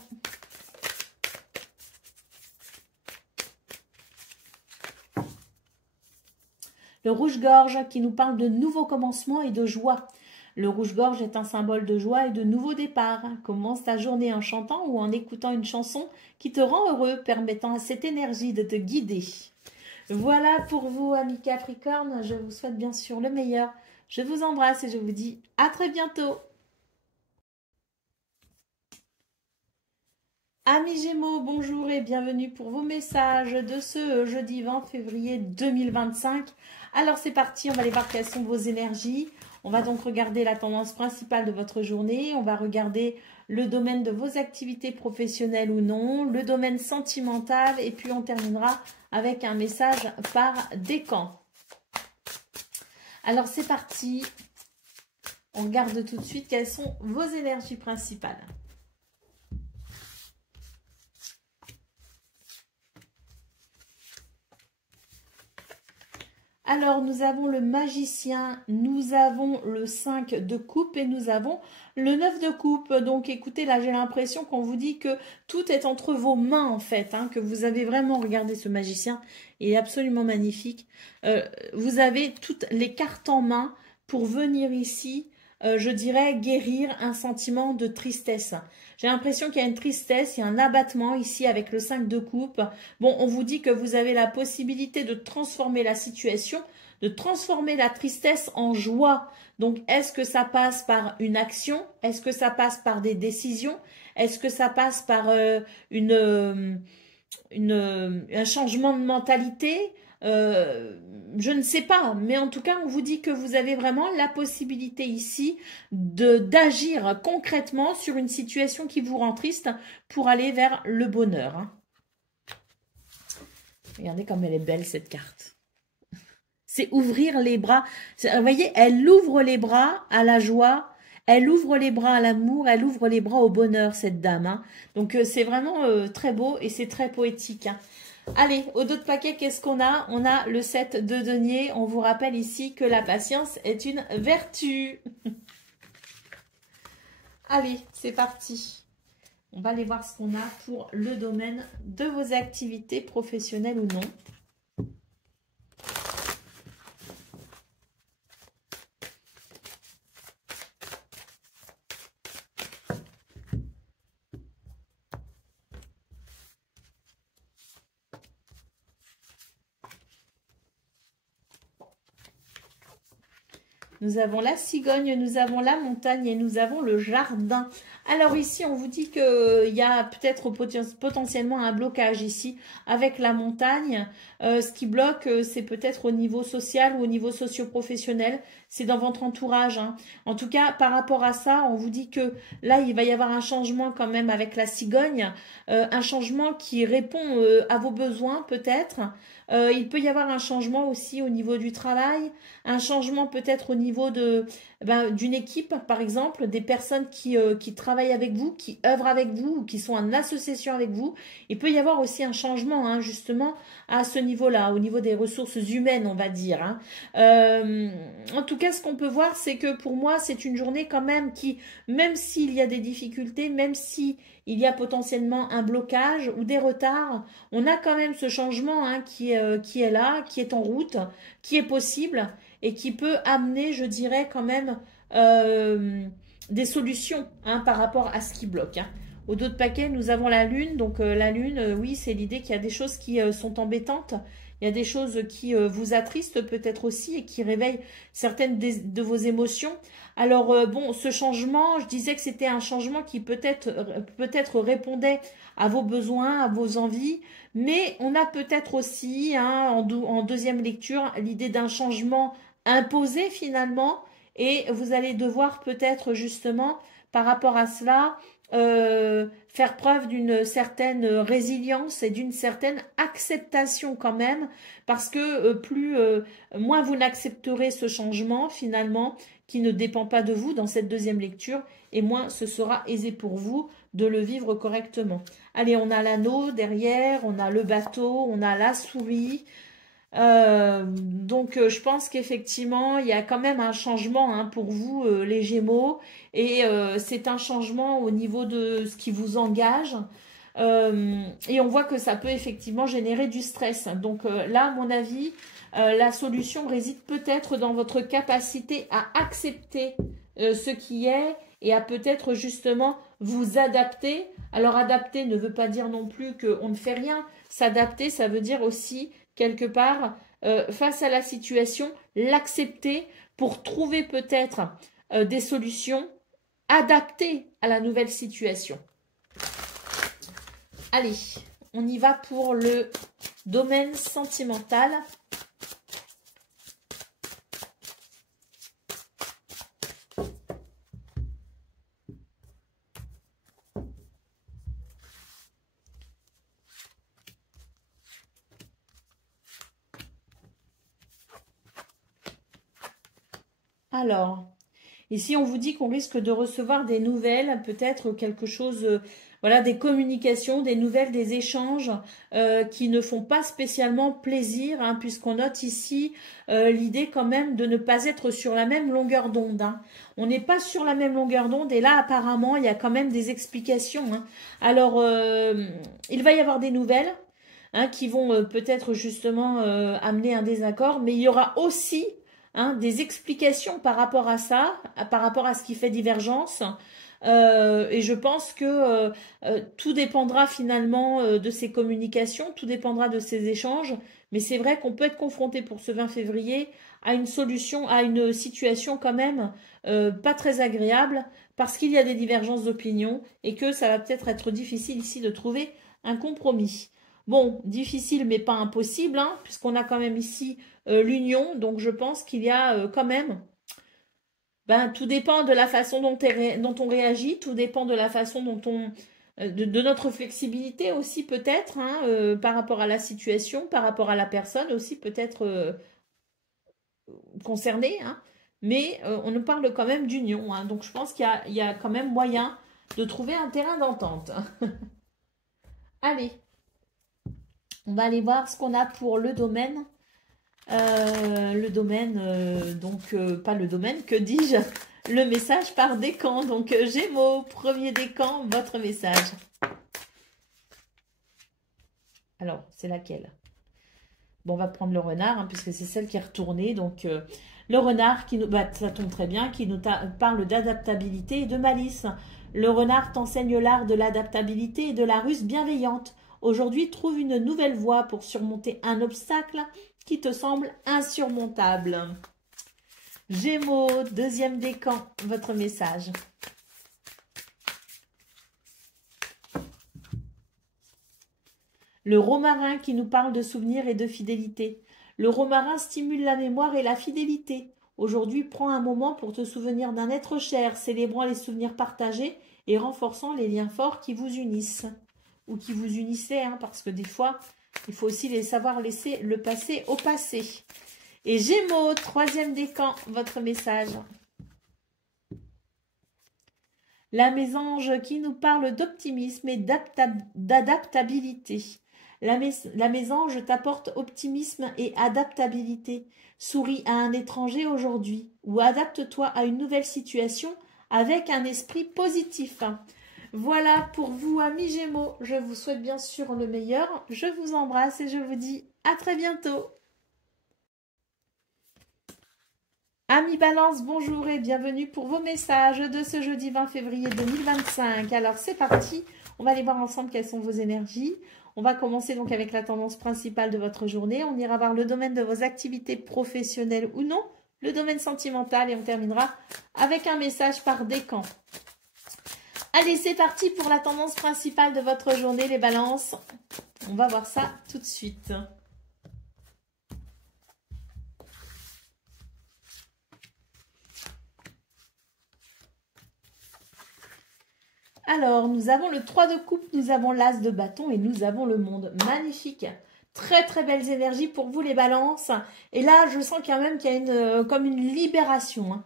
Le rouge-gorge qui nous parle de nouveaux commencements et de joie. Le rouge-gorge est un symbole de joie et de nouveau départ. Commence ta journée en chantant ou en écoutant une chanson qui te rend heureux, permettant à cette énergie de te guider. Voilà pour vous, amis Capricorne. Je vous souhaite bien sûr le meilleur. Je vous embrasse et je vous dis à très bientôt. Amis Gémeaux, bonjour et bienvenue pour vos messages de ce jeudi 20 février 2025. Alors c'est parti, on va aller voir quelles sont vos énergies. On va donc regarder la tendance principale de votre journée. On va regarder le domaine de vos activités professionnelles ou non, le domaine sentimental et puis on terminera avec un message par décan. Alors c'est parti. On regarde tout de suite quelles sont vos énergies principales. Alors, nous avons le magicien, nous avons le 5 de coupe et nous avons le 9 de coupe. Donc, écoutez, là, j'ai l'impression qu'on vous dit que tout est entre vos mains, en fait, hein, que vous avez vraiment regardé ce magicien. Il est absolument magnifique. Vous avez toutes les cartes en main pour venir ici, je dirais, guérir un sentiment de tristesse. J'ai l'impression qu'il y a une tristesse, il y a un abattement ici avec le 5 de coupe. Bon, on vous dit que vous avez la possibilité de transformer la situation, de transformer la tristesse en joie. Donc, est-ce que ça passe par une action? Est-ce que ça passe par des décisions? Est-ce que ça passe par un changement de mentalité? Je ne sais pas, mais en tout cas, on vous dit que vous avez vraiment la possibilité ici d'agir concrètement sur une situation qui vous rend triste pour aller vers le bonheur. Hein. Regardez comme elle est belle cette carte. C'est ouvrir les bras. Vous voyez, elle ouvre les bras à la joie, elle ouvre les bras à l'amour, elle ouvre les bras au bonheur, cette dame. Hein. Donc, c'est vraiment très beau et c'est très poétique. Hein. Allez, au dos de paquet, qu'est-ce qu'on a? On a le 7 de denier. On vous rappelle ici que la patience est une vertu. Allez, c'est parti. On va aller voir ce qu'on a pour le domaine de vos activités professionnelles ou non. Nous avons la cigogne, nous avons la montagne et nous avons le jardin. Alors ici, on vous dit qu'il y a peut-être potentiellement un blocage ici avec la montagne. Ce qui bloque, c'est peut-être au niveau social ou au niveau socio-professionnel. C'est dans votre entourage. Hein. En tout cas, par rapport à ça, on vous dit que là, il va y avoir un changement quand même avec la cigogne. Un changement qui répond à vos besoins peut-être. Il peut y avoir un changement aussi au niveau du travail, un changement peut-être au niveau d'une équipe, par exemple, des personnes qui travaillent avec vous, qui œuvrent avec vous ou qui sont en association avec vous. Il peut y avoir aussi un changement, hein, justement, à ce niveau-là, au niveau des ressources humaines, on va dire. Hein. En tout cas, ce qu'on peut voir, c'est que pour moi, c'est une journée quand même qui, même s'il y a des difficultés, même si il y a potentiellement un blocage ou des retards, on a quand même ce changement hein, qui est là, qui est en route, qui est possible et qui peut amener, je dirais, quand même des solutions hein, par rapport à ce qui bloque. Hein. Au dos de paquet, nous avons la lune. Donc la lune, oui, c'est l'idée qu'il y a des choses qui sont embêtantes. Il y a des choses qui vous attristent peut-être aussi et qui réveillent certaines de vos émotions. Alors bon, ce changement, je disais que c'était un changement qui peut-être répondait à vos besoins, à vos envies, mais on a peut-être aussi, hein, en deuxième lecture, l'idée d'un changement imposé finalement, et vous allez devoir peut-être justement, par rapport à cela, faire preuve d'une certaine résilience et d'une certaine acceptation quand même, parce que moins vous n'accepterez ce changement finalement, qui ne dépend pas de vous dans cette deuxième lecture, et moins ce sera aisé pour vous de le vivre correctement. Allez, on a l'anneau derrière, on a le bateau, on a la souris. Donc je pense qu'effectivement il y a quand même un changement hein, pour vous les Gémeaux et c'est un changement au niveau de ce qui vous engage et on voit que ça peut effectivement générer du stress. Donc là à mon avis la solution réside peut-être dans votre capacité à accepter ce qui est et à peut-être justement vous adapter. Alors adapter ne veut pas dire non plus qu'on ne fait rien. S'adapter, ça veut dire aussi quelque part, face à la situation, l'accepter pour trouver peut-être des solutions adaptées à la nouvelle situation. Allez, on y va pour le domaine sentimental. Alors, Ici, on vous dit qu'on risque de recevoir des nouvelles, peut-être quelque chose, voilà, des communications, des nouvelles, des échanges qui ne font pas spécialement plaisir, hein, puisqu'on note ici l'idée quand même de ne pas être sur la même longueur d'onde. Hein. On n'est pas sur la même longueur d'onde et là, apparemment, il y a quand même des explications. Hein. Alors, il va y avoir des nouvelles. Hein, qui vont peut-être justement amener un désaccord, mais il y aura aussi hein, des explications par rapport à ça, par rapport à ce qui fait divergence. Et je pense que tout dépendra finalement de ces communications, tout dépendra de ces échanges. Mais c'est vrai qu'on peut être confronté pour ce 20 février à une solution, à une situation quand même pas très agréable parce qu'il y a des divergences d'opinion et que ça va peut-être être difficile ici de trouver un compromis. Bon, difficile mais pas impossible, hein, puisqu'on a quand même ici l'union. Donc je pense qu'il y a quand même, ben, tout dépend de la façon dont on réagit, tout dépend de la façon dont on, de notre flexibilité aussi peut-être, hein, par rapport à la situation, par rapport à la personne aussi peut-être concernée. Hein, mais on nous parle quand même d'union. Hein, donc je pense qu'il y a quand même moyen de trouver un terrain d'entente. Allez. On va aller voir ce qu'on a pour le domaine. Pas le domaine, que dis-je? Le message par décan. Donc, Gémeaux, premier décan, votre message. Alors, c'est laquelle? Bon, on va prendre le renard, hein, puisque c'est celle qui est retournée. Donc, le renard, qui nous, bah, ça tombe très bien, qui nous parle d'adaptabilité et de malice. Le renard t'enseigne l'art de l'adaptabilité et de la ruse bienveillante. Aujourd'hui, trouve une nouvelle voie pour surmonter un obstacle qui te semble insurmontable. Gémeaux, deuxième décan, votre message. Le romarin qui nous parle de souvenirs et de fidélité. Le romarin stimule la mémoire et la fidélité. Aujourd'hui, prends un moment pour te souvenir d'un être cher, célébrant les souvenirs partagés et renforçant les liens forts qui vous unissent. Ou qui vous unissaient, hein, parce que des fois, il faut aussi savoir laisser le passé au passé. Et Gémeaux, troisième décan, votre message. La mésange qui nous parle d'optimisme et d'adaptabilité. La mésange t'apporte optimisme et adaptabilité. Souris à un étranger aujourd'hui ou adapte-toi à une nouvelle situation avec un esprit positif. Voilà pour vous, amis Gémeaux. Je vous souhaite bien sûr le meilleur. Je vous embrasse et je vous dis à très bientôt. Amis Balance, bonjour et bienvenue pour vos messages de ce jeudi 20 février 2025. Alors c'est parti, on va aller voir ensemble quelles sont vos énergies. On va commencer donc avec la tendance principale de votre journée. On ira voir le domaine de vos activités professionnelles ou non, le domaine sentimental et on terminera avec un message par décan. Allez, c'est parti pour la tendance principale de votre journée, les balances. On va voir ça tout de suite. Alors, nous avons le 3 de coupe, nous avons l'as de bâton et nous avons le monde. Magnifique. Très, très belles énergies pour vous, les balances. Et là, je sens quand même qu'il y a comme une libération. Hein.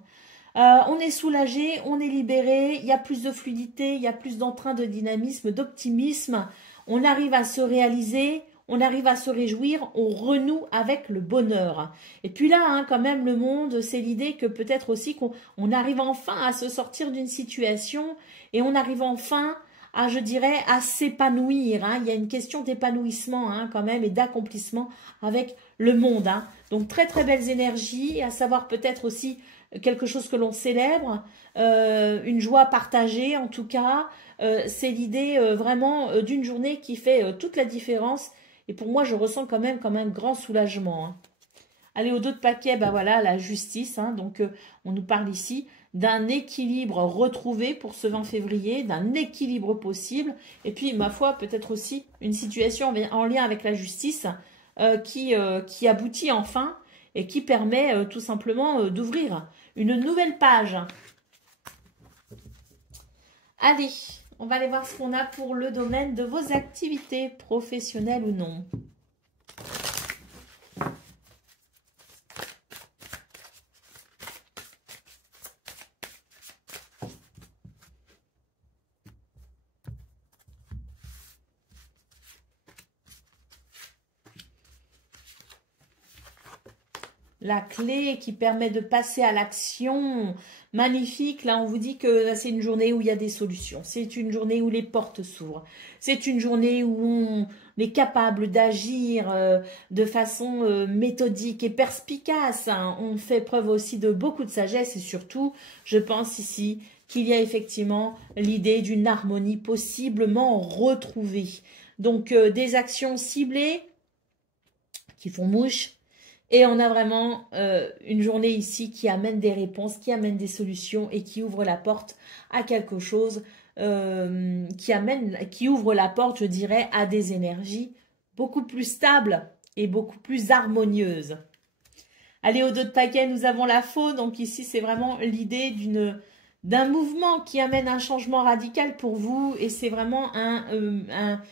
On est soulagé, on est libéré, il y a plus de fluidité, il y a plus d'entrain, de dynamisme, d'optimisme. On arrive à se réaliser, on arrive à se réjouir, on renoue avec le bonheur. Et puis là, hein, quand même, le monde, c'est l'idée que peut-être aussi qu'on arrive enfin à se sortir d'une situation et on arrive enfin à, je dirais, à s'épanouir. Hein. Il y a une question d'épanouissement hein, quand même et d'accomplissement avec le monde. Hein. Donc très très belles énergies, à savoir peut-être aussi quelque chose que l'on célèbre, une joie partagée en tout cas. C'est l'idée vraiment d'une journée qui fait toute la différence. Et pour moi, je ressens quand même comme un grand soulagement. Hein. Allez, au dos de paquet, ben voilà, la justice. Hein, donc, on nous parle ici d'un équilibre retrouvé pour ce 20 février, d'un équilibre possible. Et puis, ma foi, peut-être aussi une situation en lien avec la justice qui aboutit enfin et qui permet tout simplement d'ouvrir une nouvelle page. Allez, on va aller voir ce qu'on a pour le domaine de vos activités professionnelles ou non. la clé qui permet de passer à l'action. Magnifique. Là, on vous dit que c'est une journée où il y a des solutions. C'est une journée où les portes s'ouvrent. C'est une journée où on est capable d'agir de façon méthodique et perspicace. Hein. On fait preuve aussi de beaucoup de sagesse et surtout, je pense ici qu'il y a effectivement l'idée d'une harmonie possiblement retrouvée. Donc, des actions ciblées qui font mouche. Et on a vraiment une journée ici qui amène des réponses, qui amène des solutions et qui ouvre la porte à quelque chose, qui ouvre la porte, je dirais, à des énergies beaucoup plus stables et beaucoup plus harmonieuses. Allez, au dos de paquet, nous avons la faux. Donc ici, c'est vraiment l'idée d'un mouvement qui amène un changement radical pour vous. Et c'est vraiment un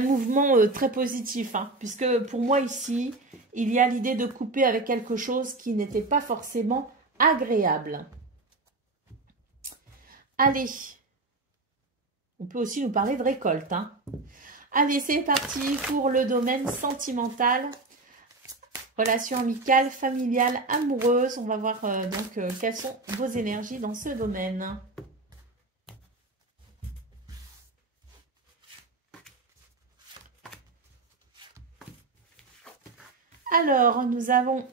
mouvement très positif. Hein, puisque pour moi, ici, il y a l'idée de couper avec quelque chose qui n'était pas forcément agréable. Allez. On peut aussi nous parler de récolte. Hein. Allez, c'est parti pour le domaine sentimental. Relations amicales, familiales, amoureuses. On va voir quelles sont vos énergies dans ce domaine. Alors, nous avons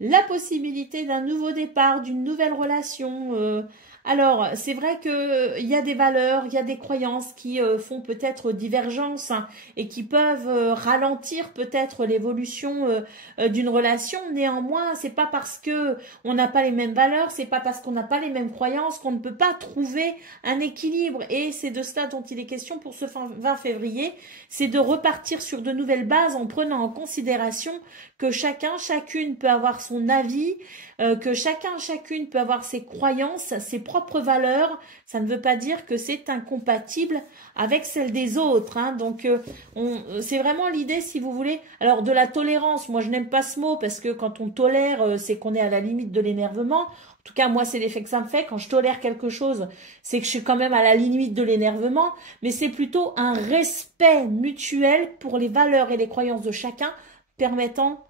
la possibilité d'un nouveau départ, d'une nouvelle relation. Alors, c'est vrai qu'il y a des valeurs, il y a des croyances qui font peut-être divergence hein, et qui peuvent ralentir peut-être l'évolution d'une relation. Néanmoins, c'est pas parce que on n'a pas les mêmes valeurs, c'est pas parce qu'on n'a pas les mêmes croyances qu'on ne peut pas trouver un équilibre. Et c'est de cela dont il est question pour ce 20 février, c'est de repartir sur de nouvelles bases en prenant en considération que chacun, chacune peut avoir son avis, que chacun, chacune peut avoir ses croyances, ses propres valeurs. Ça ne veut pas dire que c'est incompatible avec celles des autres. Hein. Donc, c'est vraiment l'idée, si vous voulez. Alors, de la tolérance, moi, je n'aime pas ce mot parce que quand on tolère, c'est qu'on est à la limite de l'énervement. En tout cas, moi, c'est l'effet que ça me fait. Quand je tolère quelque chose, c'est que je suis quand même à la limite de l'énervement. Mais c'est plutôt un respect mutuel pour les valeurs et les croyances de chacun, permettant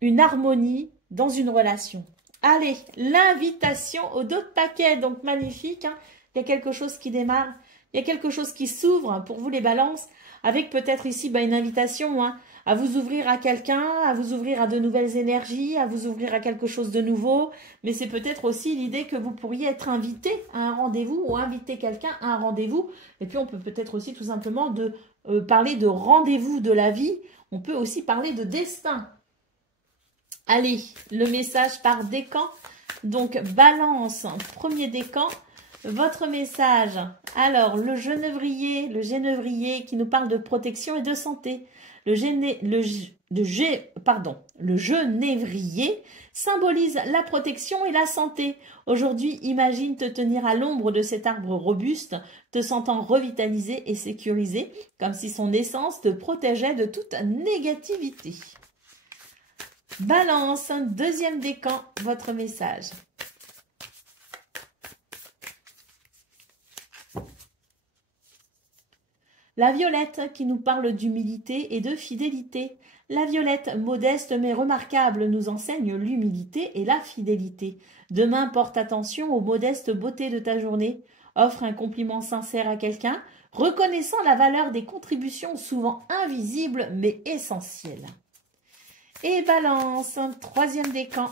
une harmonie dans une relation. Allez, l'invitation au dos de paquet, donc magnifique. Hein. Il y a quelque chose qui démarre, il y a quelque chose qui s'ouvre pour vous les balances, avec peut-être ici une invitation hein, à vous ouvrir à quelqu'un, à vous ouvrir à de nouvelles énergies, à vous ouvrir à quelque chose de nouveau. Mais c'est peut-être aussi l'idée que vous pourriez être invité à un rendez-vous ou inviter quelqu'un à un rendez-vous. Et puis on peut peut-être aussi tout simplement parler de rendez-vous de la vie. On peut aussi parler de destin. Allez, le message par décan. Donc, balance, premier décan. Votre message. Alors, le genévrier qui nous parle de protection et de santé. Le genévrier symbolise la protection et la santé. Aujourd'hui, imagine te tenir à l'ombre de cet arbre robuste, te sentant revitalisé et sécurisé, comme si son essence te protégeait de toute négativité. Balance, deuxième décan, votre message. La violette qui nous parle d'humilité et de fidélité. La violette, modeste mais remarquable, nous enseigne l'humilité et la fidélité. Demain, porte attention aux modestes beautés de ta journée. Offre un compliment sincère à quelqu'un, reconnaissant la valeur des contributions souvent invisibles mais essentielles. Et balance, troisième décan.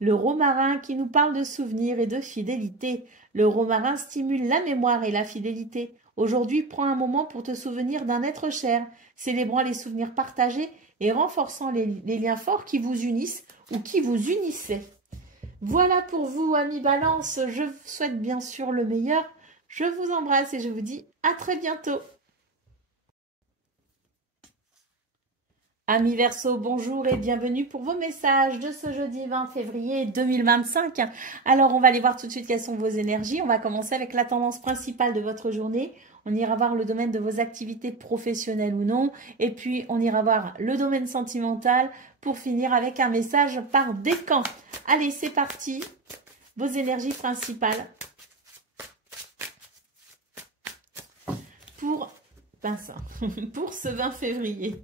Le romarin qui nous parle de souvenirs et de fidélité. Le romarin stimule la mémoire et la fidélité. Aujourd'hui, prends un moment pour te souvenir d'un être cher, célébrant les souvenirs partagés et renforçant les liens forts qui vous unissent ou qui vous unissaient. Voilà pour vous, amis Balance. Je vous souhaite bien sûr le meilleur. Je vous embrasse et je vous dis à très bientôt. Amis Verseau, bonjour et bienvenue pour vos messages de ce jeudi 20 février 2025. Alors, on va aller voir tout de suite quelles sont vos énergies. On va commencer avec la tendance principale de votre journée. On ira voir le domaine de vos activités professionnelles ou non. Et puis, on ira voir le domaine sentimental pour finir avec un message par décan. Allez, c'est parti. Vos énergies principales. pince pour ce 20 février.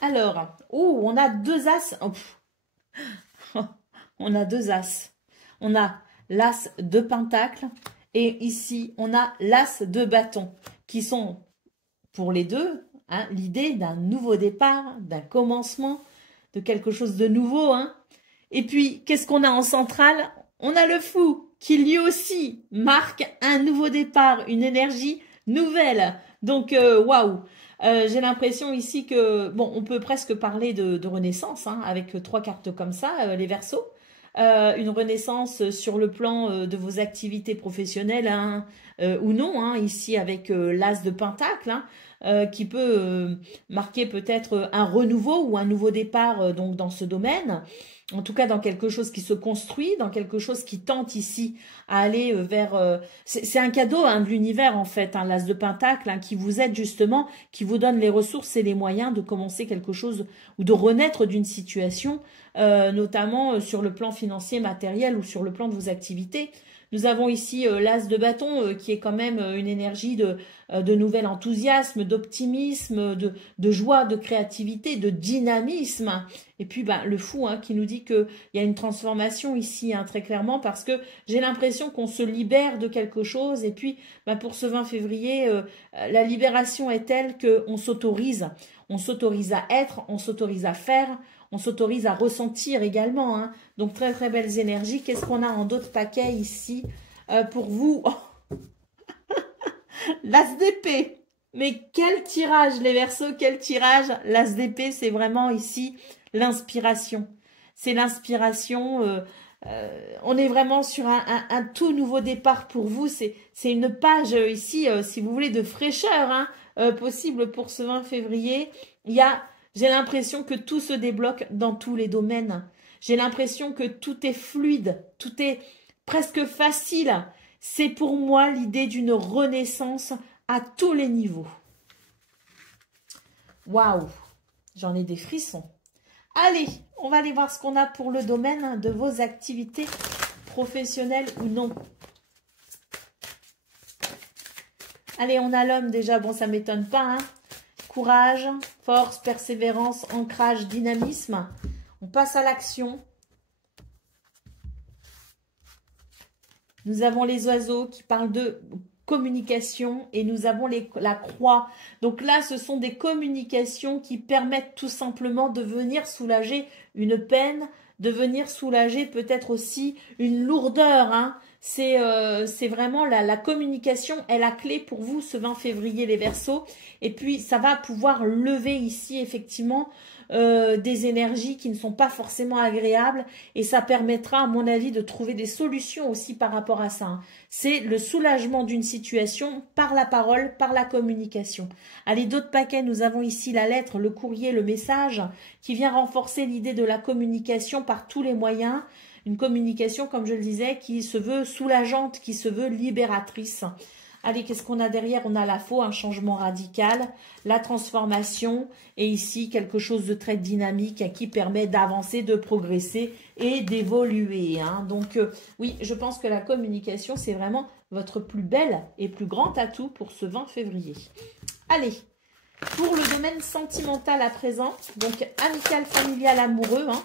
Alors, oh, on a deux as. Oh, on a deux as. On a l'as de pentacle et ici, on a l'as de bâton qui sont, pour les deux, hein, l'idée d'un nouveau départ, d'un commencement, de quelque chose de nouveau. Hein. Et puis, qu'est-ce qu'on a en centrale? On a le fou qui lui aussi marque un nouveau départ, une énergie nouvelle. Donc, waouh! J'ai l'impression ici que, bon, on peut presque parler de renaissance, hein, avec trois cartes comme ça, les Verseaux. Une renaissance sur le plan de vos activités professionnelles hein, ou non, hein, ici avec l'as de pentacle, hein, qui peut marquer peut-être un renouveau ou un nouveau départ donc dans ce domaine. En tout cas, dans quelque chose qui se construit, dans quelque chose qui tente ici à aller vers... c'est un cadeau hein, de l'univers, en fait, hein, l'as de pentacle, hein, qui vous aide justement, qui vous donne les ressources et les moyens de commencer quelque chose ou de renaître d'une situation, notamment sur le plan financier, matériel ou sur le plan de vos activités. Nous avons ici l'as de bâton qui est quand même une énergie de nouvel enthousiasme, d'optimisme, de joie, de créativité, de dynamisme. Et puis bah, le fou hein, qui nous dit qu'il y a une transformation ici hein, très clairement parce que j'ai l'impression qu'on se libère de quelque chose. Et puis bah, pour ce 20 février, la libération est telle qu'on s'autorise. On s'autorise à être, on s'autorise à faire, on s'autorise à ressentir également. Hein. Donc, très, très belles énergies. Qu'est-ce qu'on a en d'autres paquets ici pour vous? Oh. L'as d'épée. Mais quel tirage, les Verseaux, quel tirage. L'as d'épée, c'est vraiment ici l'inspiration. C'est l'inspiration. On est vraiment sur un tout nouveau départ pour vous. C'est une page ici, si vous voulez, de fraîcheur hein, possible pour ce 20 février. J'ai l'impression que tout se débloque dans tous les domaines. J'ai l'impression que tout est fluide, tout est presque facile. C'est pour moi l'idée d'une renaissance à tous les niveaux. Waouh, j'en ai des frissons. Allez, on va aller voir ce qu'on a pour le domaine de vos activités professionnelles ou non. Allez, on a l'homme déjà, bon ça ne m'étonne pas. Hein. Courage, force, persévérance, ancrage, dynamisme. On passe à l'action. Nous avons les oiseaux qui parlent de communication et nous avons la croix. Donc là, ce sont des communications qui permettent tout simplement de venir soulager une peine, de venir soulager peut-être aussi une lourdeur. Hein. C'est vraiment la communication est la clé pour vous ce 20 février les Verseaux. Et puis, ça va pouvoir lever ici effectivement des énergies qui ne sont pas forcément agréables et ça permettra à mon avis de trouver des solutions aussi par rapport à ça. Hein. C'est le soulagement d'une situation par la parole, par la communication. Allez, d'autres paquets, nous avons ici la lettre, le courrier, le message qui vient renforcer l'idée de la communication par tous les moyens. Une communication, comme je le disais, qui se veut soulageante, qui se veut libératrice. Allez, qu'est-ce qu'on a derrière? On a la faux, un changement radical, la transformation et ici quelque chose de très dynamique hein, qui permet d'avancer, de progresser et d'évoluer. Hein. Donc oui, je pense que la communication, c'est vraiment votre plus belle et plus grand atout pour ce 20 février. Allez, pour le domaine sentimental à présent, donc amical, familial, amoureux, hein.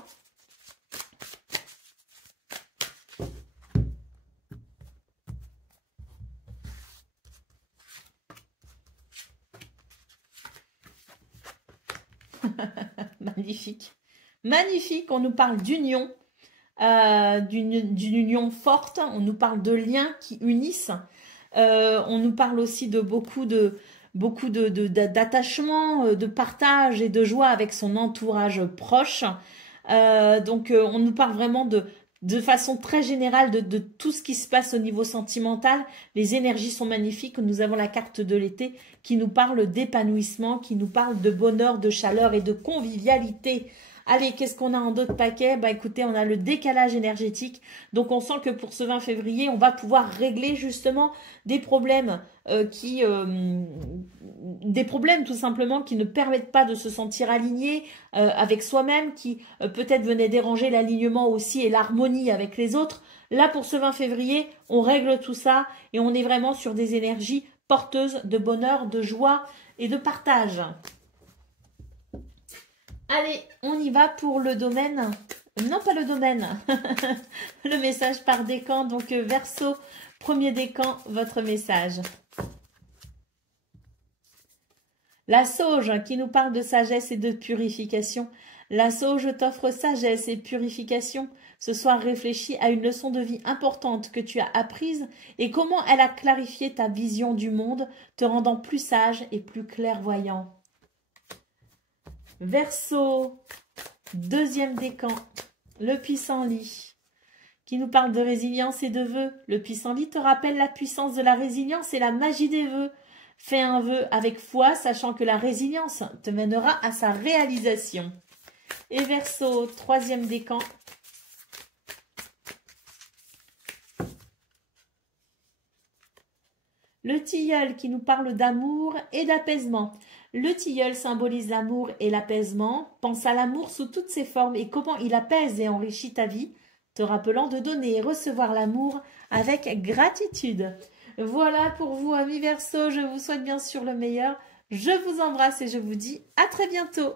Magnifique. Magnifique, on nous parle d'union, d'une union forte, on nous parle de liens qui unissent, on nous parle aussi de beaucoup d'attachement, de partage et de joie avec son entourage proche. Donc on nous parle vraiment de façon très générale de tout ce qui se passe au niveau sentimental. Les énergies sont magnifiques. Nous avons la carte de l'été qui nous parle d'épanouissement, qui nous parle de bonheur, de chaleur et de convivialité. Allez, qu'est-ce qu'on a en d'autres paquets? Bah écoutez, on a le décalage énergétique. Donc on sent que pour ce 20 février, on va pouvoir régler justement des problèmes des problèmes tout simplement qui ne permettent pas de se sentir aligné avec soi-même, qui peut-être venaient déranger l'alignement aussi et l'harmonie avec les autres. Là, pour ce 20 février, on règle tout ça et on est vraiment sur des énergies porteuses de bonheur, de joie et de partage. Allez, on y va pour le domaine. Non, pas le domaine. Le message par décan. Donc, Verseau, premier décan, votre message. La sauge qui nous parle de sagesse et de purification. La sauge t'offre sagesse et purification. Ce soir, réfléchis à une leçon de vie importante que tu as apprise et comment elle a clarifié ta vision du monde, te rendant plus sage et plus clairvoyant. Verseau, deuxième décan, le pissenlit, qui nous parle de résilience et de vœux. Le pissenlit te rappelle la puissance de la résilience et la magie des vœux. Fais un vœu avec foi, sachant que la résilience te mènera à sa réalisation. Et Verseau, troisième décan. Le tilleul qui nous parle d'amour et d'apaisement. Le tilleul symbolise l'amour et l'apaisement. Pense à l'amour sous toutes ses formes et comment il apaise et enrichit ta vie, te rappelant de donner et recevoir l'amour avec gratitude. Voilà pour vous, amis Verseau. Je vous souhaite bien sûr le meilleur. Je vous embrasse et je vous dis à très bientôt.